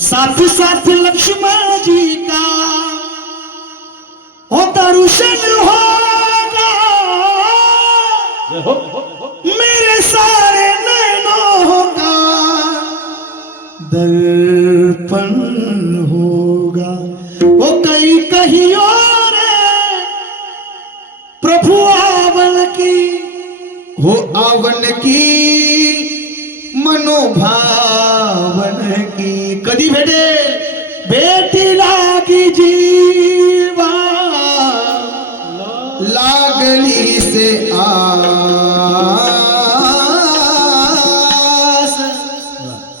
साथ साथ लक्ष्मण जी का हो दर्शन होगा, मेरे सारे नैनों का दर्पण होगा. वो कहीं कहीं और हो आवन की मनोभावन की कधी भेटेल भेटीला की जीवा लागली से आस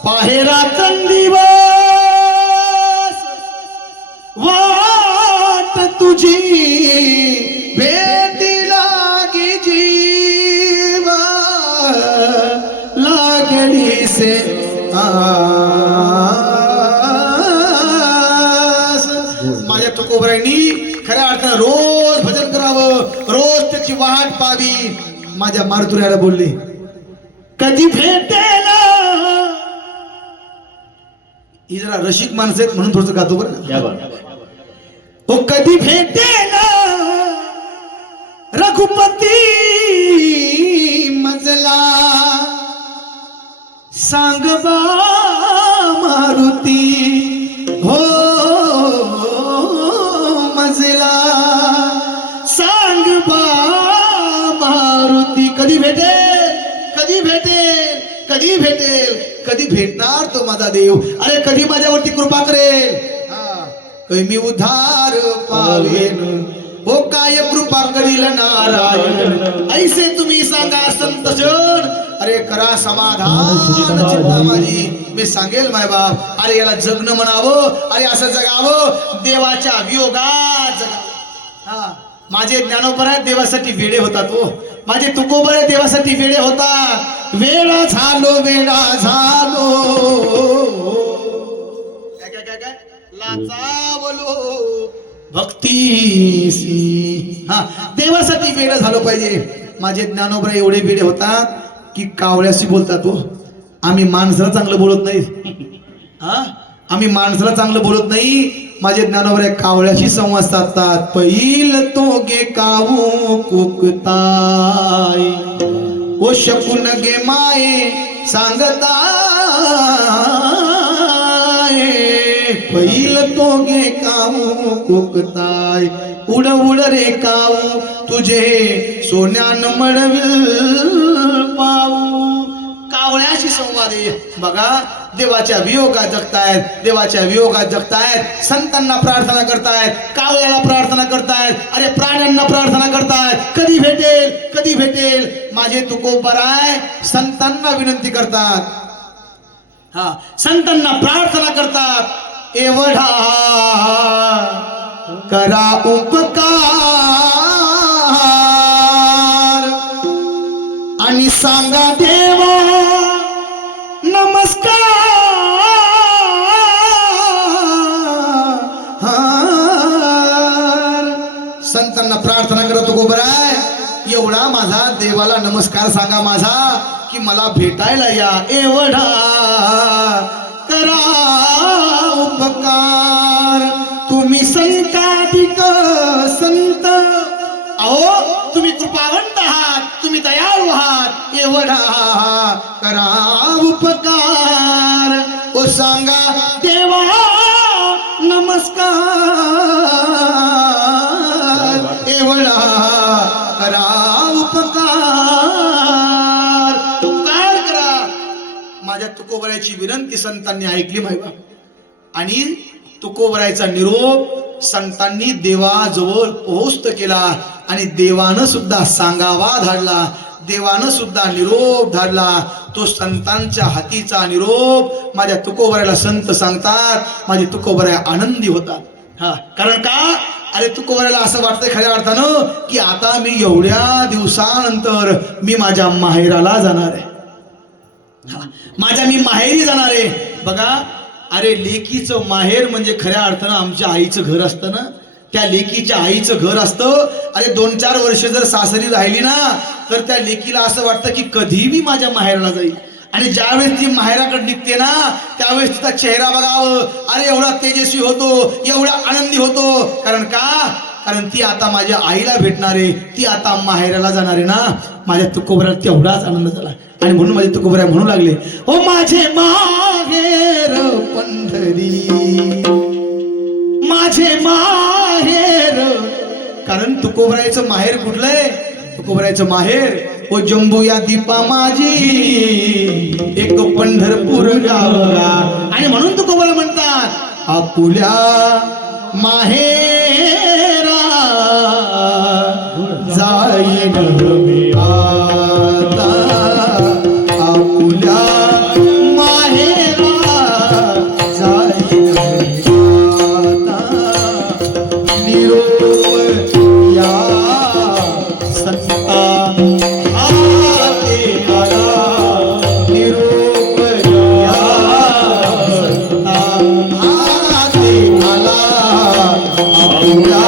पाहेरा दिवस वाट तुझी भेटी लागी जीवा लागली से आस माझ्या तुकोबरांनी खऱ्या अर्थानं रोज भजन करावं रोज त्याची वाट पाहावी माझ्या मारुतीला बोलले कधी भेटेल ही जरा रसिक माणसं आहेत म्हणून थोडस गातो बरं क्या बात हो कधी भेटेल रघुपती मजला सांग बा मारुती हो मजला सांग बा मारुती कधी भेटेल कधी भेटेल कधी भेटेल कधी भेटणार तो माझा देव अरे कधी माझ्यावरती कृपा करेल कधी मी उद्धार पावेन हो काय कृपा करील नारायण ऐसे तुम्ही सांगा संतजन अरे करा समाधान चिंता माझी मी सांगेल माय बाप अरे याला जगणं म्हणावं अरे असं जगावं देवाच्या वियोगात जगावं हा माझे ज्ञानोबर आहेत देवासाठी वेडे होतात हो माझे तुकोबर आहे देवासाठी वेडे होतात वेळा झालो काय काय काय काय लाचावलो भक्तीसी हा देवासाठी वेळ झालो पाहिजे माझे ज्ञानोबर एवढे वेडे होतात की कावळ्याशी बोलतात हो आम्ही माणसाला चांगलं बोलत नाही हा आम्ही माणसाला चांगलं बोलत नाही माझे ज्ञानोबर कावळ्याशी संवाद साधतात पैल तो गे कावू कुकताय ओ शकून गे माये सांगताय पैल तो गे कावू कुकताय उड उड रे कावू तुझे सोन्यान मडविल पाऊ कावळ्याशी संवाद आहे बघा देवाच्या वियोगात जगतायत देवाच्या वियोगात जगतायत संतांना प्रार्थना करतायत कावळ्याला प्रार्थना करतायत अरे प्राण्यांना प्रार्थना करतायत कधी भेटेल माझे तुकोबराय संतांना विनंती करतात हा संतांना प्रार्थना करतात एवढा करा उपकार आणि सांगा देवा नमस्कार संतांना प्रार्थना करतो गोबराय एवढा माझा देवाला नमस्कार सांगा माझा की मला भेटायला या एवढा करा उपकार तुम्ही संताधिक संत अहो तुम्ही कृपावंत आहात तुम्ही दयाळू आहात एवढा करा उपकार ओ सांगा देवा नमस्कार एवढा करा उपकार उपकार करा माझ्या तुकोबराची विनंती संतांनी ऐकली माहिती आणि तुकोबरायचा निरोप संतांनी देवाजवळ पोहोचत केला आणि देवानं सुद्धा सांगावा धाडला देवानं सुद्धा निरोप धाडला तो संतांच्या हातीचा निरोप माझ्या तुकोबरायला संत सांगतात माझे तुकोबराय आनंदी होतात हा कारण का अरे तुकोबरायला असं वाटतंय खऱ्या अर्थानं की आता मी एवढ्या दिवसानंतर मी माझ्या माहेराला जाणार आहे माझ्या मी माहेरी जाणार आहे बघा अरे लेकीचं माहेर म्हणजे खऱ्या अर्थानं आमच्या आईचं घर असतं ना त्या लेकीच्या आईचं घर असतं अरे 2-4 वर्ष जर सासरी राहिली ना तर त्या लेकीला असं वाटतं की कधी मी माझ्या माहेराला जाईल आणि ज्यावेळेस ती माहेराकडे निघते ना त्यावेळेस तिचा चेहरा बघावं अरे एवढा तेजस्वी होतो एवढा आनंदी होतो कारण ती आता माझ्या आईला भेटणार आहे ती आता माहेराला जाणार आहे ना माझ्या तुकोबराला तेवढाच आनंद झाला आणि म्हणून माझे तुकोबरा म्हणू लागले ओ माझे माहेर पंढरी माझे माहेर कारण तुकोबरायचं माहेर कुठलंय तुकोबरायचं माहेर ओ जंबू या दीपा माझी एक पंढरपूर गावला. आणि म्हणून तुकोबाला म्हणतात आपुल्या माहेरा जाईन मी आता. आपुल्या माहेरा जाईन मी आता. निरोप या संता हाती आला. निरोप या संता हाती आला. आपुल्या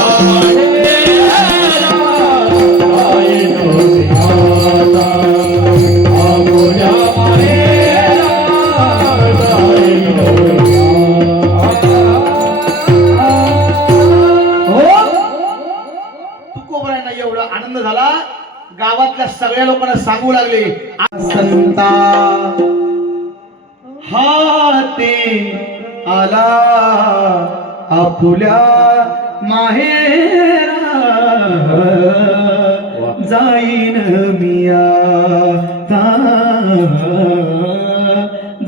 तुकोबरायांना एवढा आनंद झाला, गावातल्या सगळ्या लोकांना सांगू लागले संता हाती आला. आपुल्या माहेरा जाईन मी आता.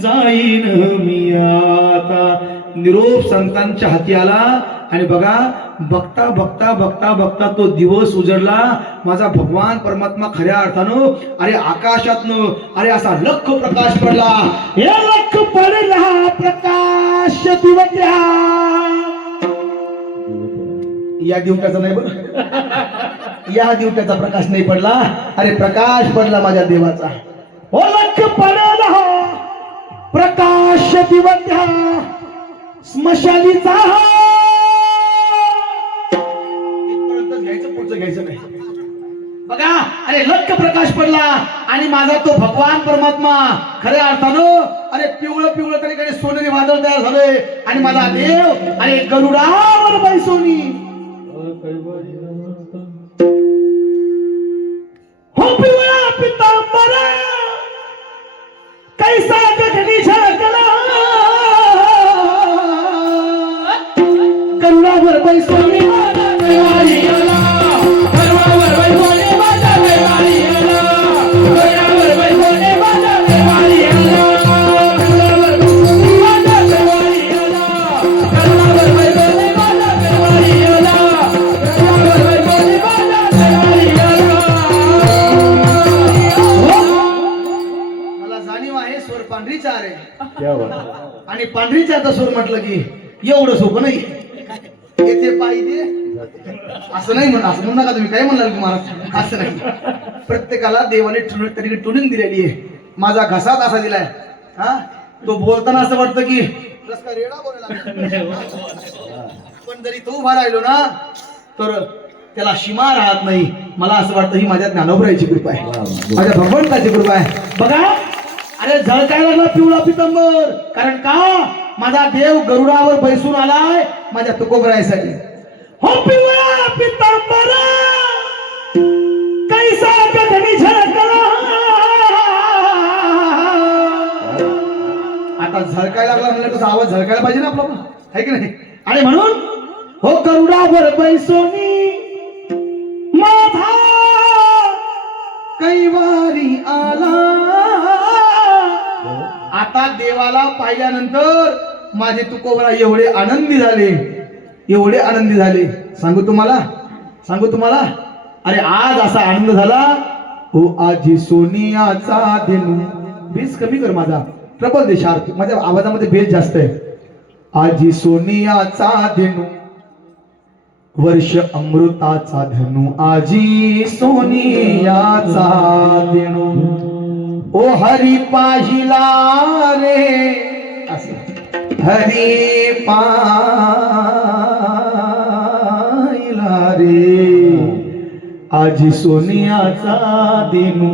जाईन मी आता. निरोप संतांच्या हाती आला. आणि बघा, बघता बघता बघता बघता तो दिवस उजडला. माझा भगवान परमात्मा खऱ्या अर्थानं अरे आकाशातनं अरे असा लख प्रकाश पडला. या लख पडला प्रकाश दिवट्या. या दिवट्याचा नाही बरं, या दिवट्याचा प्रकाश नाही पडला. अरे प्रकाश पडला माझ्या देवाचा. ओ लख पडला प्रकाश दिवट्या स्मशानीचा. इथपर्यंत घ्यायचं, पुढचं घ्यायचं नाही. बघा, अरे लख प्रकाश पडला आणि माझा तो भगवान परमात्मा खऱ्या अर्थानं अरे पिवळं पिवळं तरी कडे सोनेरी वादळ तयार झालंय. आणि माझा देव अरे गरुडावर बैसोनी. हो पिवळा पितांबर कैसा गगनी झळकला. करुणावर बैसोनी आणि पांढरीचा आता सूर म्हटलं की एवढं सोपं नाही. येथे पाहिजे असं नाही म्हणा, असं म्हणू नका तुम्ही. काय म्हणाल की महाराज, असं नाही. प्रत्येकाला देवाने ट्युनिंग दिलेली आहे. माझा घसा असा दिलाय, हा तो बोलताना असं वाटतं की रेडा बोलायला. पण जरी तो उभा राहिलो ना तर त्याला सीमा राहत नाही. मला असं वाटतं ही माझ्या ज्ञानोबराची कृपा आहे, माझ्या भगवंताची कृपा आहे. बघा, अरे झळकायला लागला पिवळा पितांबर. कारण का माझा देव गरुडावर बैसून आलाय माझ्या तुकोबरायसाठी. हो पिवळा पितांबर कैसा गगनी झळकला. आता झळकायला लागला म्हणजे तुझा आवाज झळकायला पाहिजे ना आपला पण, आहे की नाही. आणि म्हणून हो गरुडावर बैसोनी माझा कैवारी आला. आता देवाला पाहिल्यानंतर माझे तुकोबरा एवढे आनंदी झाले, एवढे आनंदी झाले. सांगू तुम्हाला अरे आज असा आनंद झाला. हो आजी सोनियाचा धेनू. बेस कमी कर माझा, प्रबल देशार्थ. माझ्या आवाजामध्ये बेस जास्त आहे. आजी सोनियाचा धेनू वर्ष अमृताचा धनु. आजी सोनियाचा धेनू ओ हरी पाहिला रे. हरी पाहिला रे. आजी सोनियाचा धेनू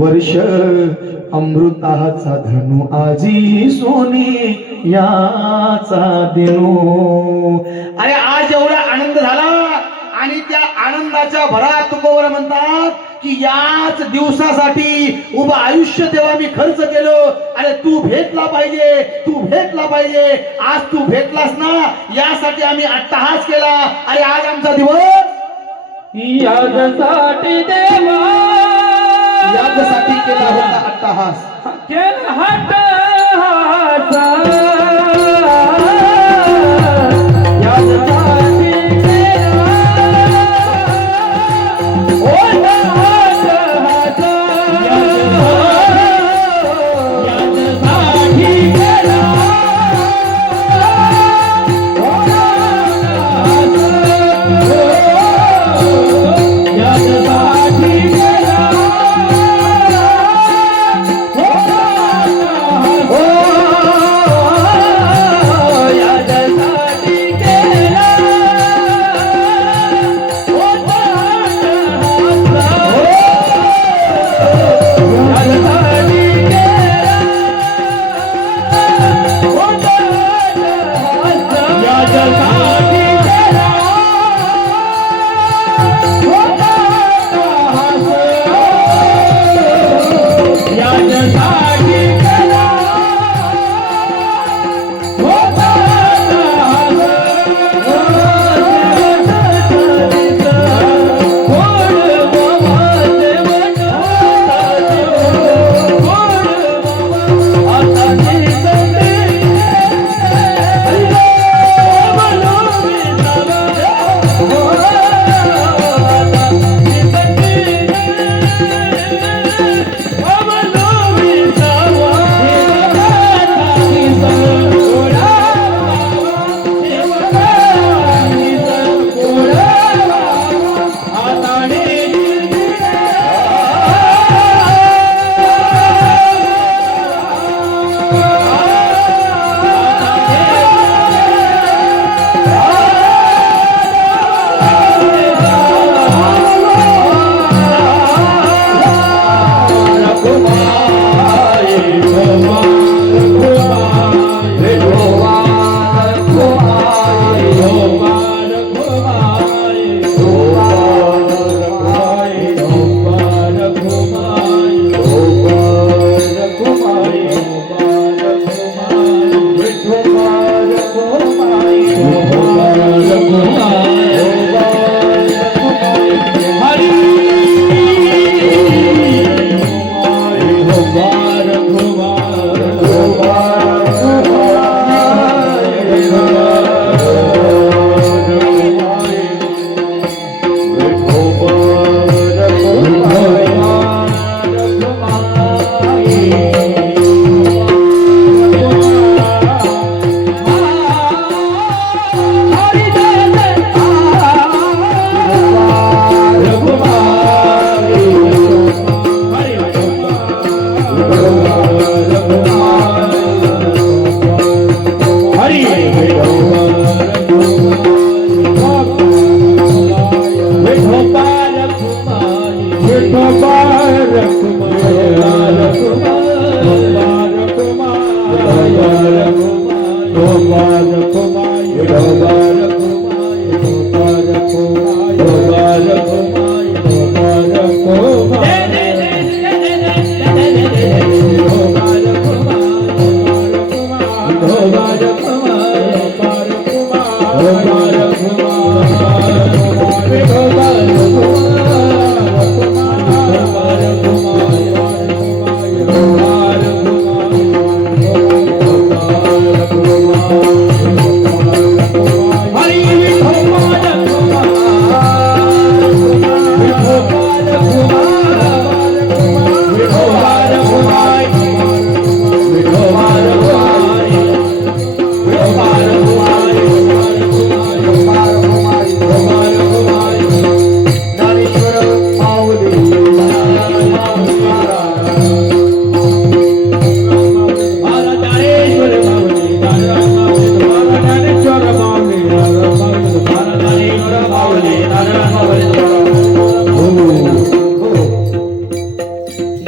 वर्ष अमृताचा धनु. आजी सोनियाचा धेनू. अरे आज एवढा आनंद झाला आणि त्या आनंदाच्या भरात तुकोबरा म्हणतात की याच दिवसासाठी उभं आयुष्य तेव्हा मी खर्च केलं. अरे तू भेटला पाहिजे, तू भेटला पाहिजे. आज तू भेटलास ना, यासाठी आम्ही अट्टहास केला. अरे आज आमचा दिवस यासाठी देवा याच्यासाठी केला होता अट्टहास. केला हट्टहासा याच्यासाठी केला होता हट्टहासा याच्यासाठी केला होता हट्टहासा याच्यासाठी केला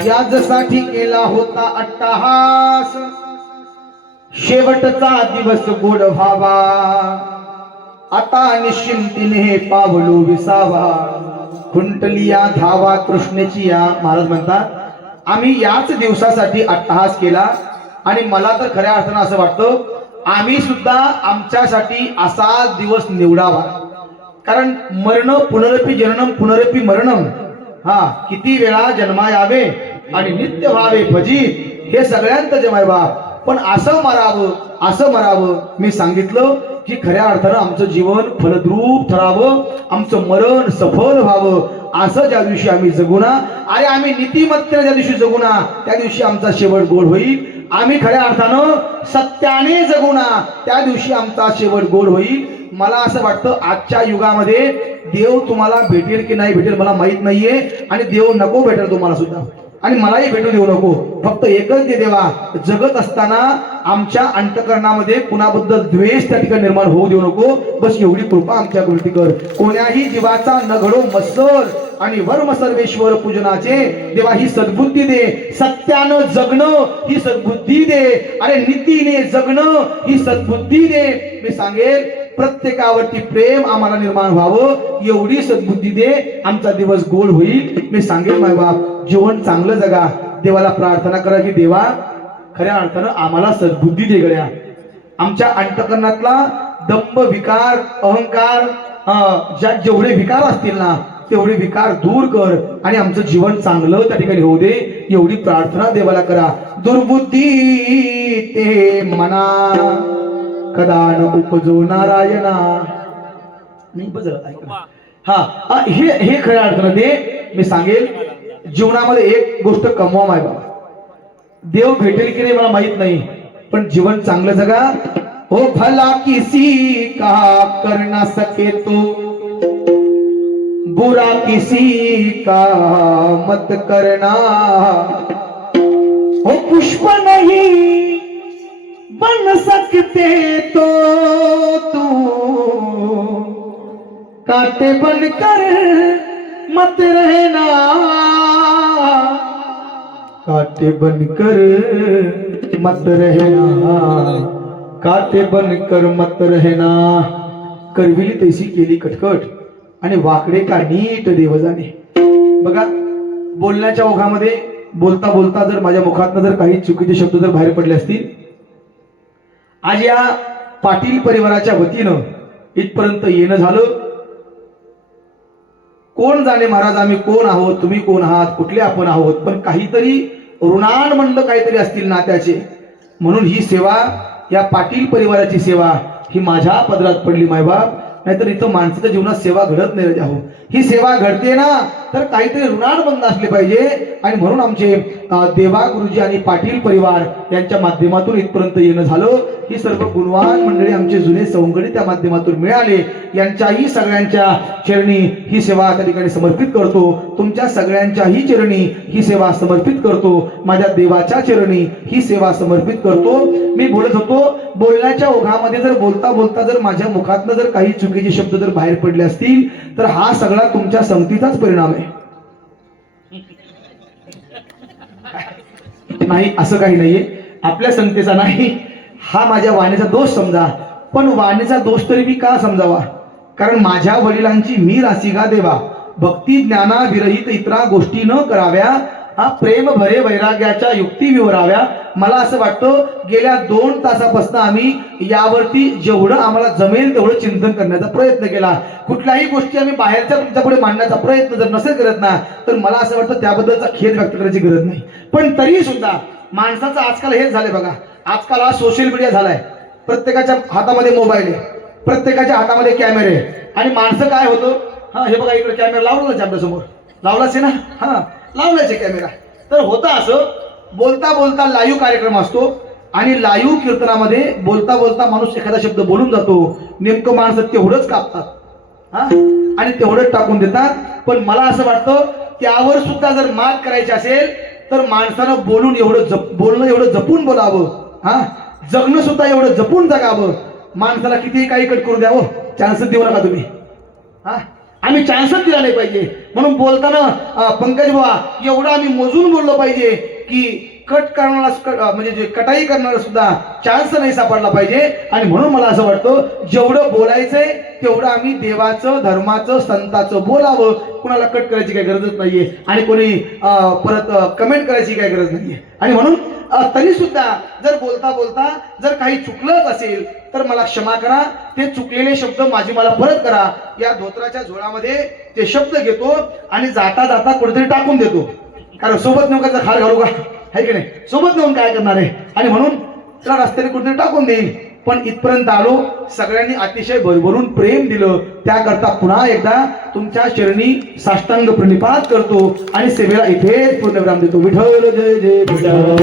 याच्यासाठी केला होता अट्टहास. शेवटचा दिवस गोड व्हावा, आता निश्चिंतीने पावलो विसावा. खुंटलिया धावा कृष्णेची या. महाराज म्हणतात आम्ही याच दिवसासाठी अट्टहास केला आणि मला तर खऱ्या अर्थानं असं वाटतं आम्ही सुद्धा आमच्यासाठी असा दिवस निवडावा. कारण मरण पुनरपि जननम पुनरपि मरणम, किती वेळा जन्मा यावे आणि नित्य व्हावे फजित, हे सगळ्यांत जमाय बाप. पण असं मरावं मी सांगितलं की खऱ्या अर्थानं आमचं जीवन फलद्रूप ठरावं, आमचं मरण सफल व्हावं. असं ज्या दिवशी आम्ही जगू ना, अरे आम्ही नीतिमत्तेने ज्या दिवशी जगू ना, त्या दिवशी आमचा शेवट गोड होईल. आम्ही खऱ्या अर्थानं सत्याने जगू ना, त्या दिवशी आमचा शेवट गोड होईल. मला असं वाटतं आजच्या युगामध्ये देव तुम्हाला भेटेल की नाही भेटेल मला माहित नाहीये, आणि देव नको भेटेल तुम्हाला सुद्धा, आणि मलाही भेटू देऊ नको. फक्त एकच दे देवा, जगत असताना आमच्या अंतकरणामध्ये कुणाबद्दल द्वेष त्या ठिकाणी निर्माण होऊ देऊ नको. बस एवढी कृपा आमच्यावरती कर. कोण्याही जीवाचा न घडो मत्सर आणि वर्म सर्वेश्वर पूजनाचे. देवा ही सद्बुद्धी दे, सत्यानं जगणं ही सद्बुद्धी दे, अरे नीतीने जगणं ही सद्बुद्धी दे. मी सांगेल प्रत्येकावरती प्रेम आम्हाला निर्माण व्हावं, एवढी सद्बुद्धी दे, आमचा दिवस गोड होईल. मी सांगेल माय बाप, जीवन चांगलं जगा. देवाला प्रार्थना करा की देवा खऱ्या अर्थानं आम्हाला सद्बुद्धी दे गड्या. आमच्या अंतकरणातला दंभ विकार अहंकार जेवढे विकार असतील ना तेवढे विकार दूर कर, आणि आमचं जीवन चांगलं त्या ठिकाणी होऊ दे, एवढी प्रार्थना देवाला करा. दुर्बुद्धी ते मना कदा न उपजो नारायणा. नाही बजल हे खऱ्या अर्थानं दे. मी सांगेल जीवनामध्ये एक गोष्ट कमवा माय बाबा, देव भेटेल की नाही मला माहित नाही, पण जीवन चांगलं जगा. हो भला किसी का कर ना सके तो, बुरा किसी का मत करना. हो पुष्प नहीं बन सकते तो तू कांटे बनकर मत रहना, कांटे बनकर मत रहना, कांटे बनकर मत रहना. करविली तैसी केली कटकट, आणि वाकडे का नीट देव जाणे. बघा बोलण्याच्या ओघामध्ये बोलता बोलता जर माझ्या मुखातनं जर काही चुकीचे शब्द जर बाहेर पडले असतील, आज या पाटील परिवाराच्या वतीनं इथपर्यंत येणं झालं. कोण जाणे महाराज आम्ही कोण आहोत, तुम्ही कोण आहात, कुठले आपण आहोत, पण काहीतरी ऋणानुबंध काहीतरी असतील नात्याचे, म्हणून ही सेवा, या पाटील परिवाराची सेवा ही माझ्या पदरात पडली मायबाप. नाहीतर इथं माणसाच्या जीवनात सेवा घडत नाही राजा हो. ही सेवा घडते ना तर काहीतरी ऋणानुबंध असले पाहिजे, आणि म्हणून आमचे देवा गुरुजी आणि पाटील परिवार यांच्या माध्यमातून इथपर्यंत येणं झालं. ही सर्व गुणवान मंडळी आमचे जुने सवंगडी त्या माध्यमातून मिळाले, यांच्याही सगळ्यांच्या चरणी ही सेवा त्या ठिकाणी समर्पित करतो. तुमच्या सगळ्यांच्याही चरणी ही सेवा समर्पित करतो. माझ्या देवाच्या चरणी ही सेवा समर्पित करतो. मी बोलत होतो, बोलण्याच्या ओघामध्ये जर बोलता बोलता जर माझ्या मुखातनं जर काही चुकीचे शब्द जर बाहेर पडले असतील तर हा सगळा तुमच्या संगतीचाच परिणाम आहे. नाही असं काही नाहीये, आपल्या संगतीचा नाही, हा माझ्या वाणीचा दोष समजा. पण वाणीचा दोष तरी मी का समजावा, कारण माझ्या वडिलांची मी राशी गा देवा. भक्ती ज्ञाना विरहित इतरा गोष्टी न कराव्या, हा प्रेम भरे वैराग्याच्या युक्ती विवराव्या. मला असं वाटतं गेल्या 2 तासापासून आम्ही यावरती जेवढं आम्हाला जमेल तेवढं चिंतन करण्याचा प्रयत्न केला. कुठल्याही गोष्टी आम्ही बाहेरच्या तुमच्या पुढे मांडण्याचा प्रयत्न जर नसेल करत ना तर मला असं वाटतं त्याबद्दलचा खेद व्यक्त करायची गरज नाही. पण तरी सुद्धा माणसाचं आजकाल हेच झालंय बघा, आजकाल हा सोशल मीडिया झालाय, प्रत्येकाच्या हातामध्ये मोबाईल आहे, प्रत्येकाच्या हातामध्ये कॅमेरे आहे, आणि माणसं काय होतं, हे बघा इकडे कॅमेरा लावलाच आपल्या समोर, लावलाच आहे ना, लावलाच आहे कॅमेरा. तर होतं असं, बोलता बोलता लाईव्ह कार्यक्रम असतो, आणि लाईव्ह कीर्तनामध्ये बोलता बोलता माणूस एखादा शब्द बोलून जातो, नेमकं माणसं तेवढंच कापतात आणि तेवढंच टाकून देतात. पण मला असं वाटतं त्यावर सुद्धा जर मात करायची असेल तर माणसानं बोलणं एवढं जपून बोलावं, जगणं सुद्धा एवढं जपून जगावं. माणसाला कितीही काही कट करू द्यावं, चान्सच देऊ नका तुम्ही. आम्ही चान्सच दिला नाही पाहिजे. म्हणून बोलताना पंकज बुवा एवढं आम्ही मोजून बोललो पाहिजे की कट करणारा म्हणजे जे कटाई करणारा सुद्धा चान्स नाही सापडला पाहिजे. आणि म्हणून मला असं वाटतं जेवढं बोलायचंय तेवढं आम्ही देवाचं, धर्माचं, संताचं बोलावं. कुणाला कट करायची काही गरजच नाहीये, आणि कोणी परत कमेंट करायची काही गरज नाहीये. आणि म्हणून तरी सुद्धा जर बोलता बोलता जर काही चुकलंच असेल तर मला क्षमा करा. ते चुकलेले शब्द माझी मला परत करा. या धोत्राच्या झोळामध्ये ते शब्द घेतो आणि जाता जाता कुठेतरी टाकून देतो. कारण सोबत नेऊन का खार घालू का, आहे की नाही? सोबत नेऊन काय करणार आहे? आणि म्हणून त्याला रस्त्याने कुठेतरी टाकून देईल. पण इथपर्यंत आलो, सगळ्यांनी अतिशय भरभरून प्रेम दिलं, त्याकरता पुन्हा एकदा तुमच्या चरणी साष्टांग प्रणिपात करतो आणि सेवेला इथेच पूर्णविराम देतो. विठ्ठल जय जय विठ्ठल.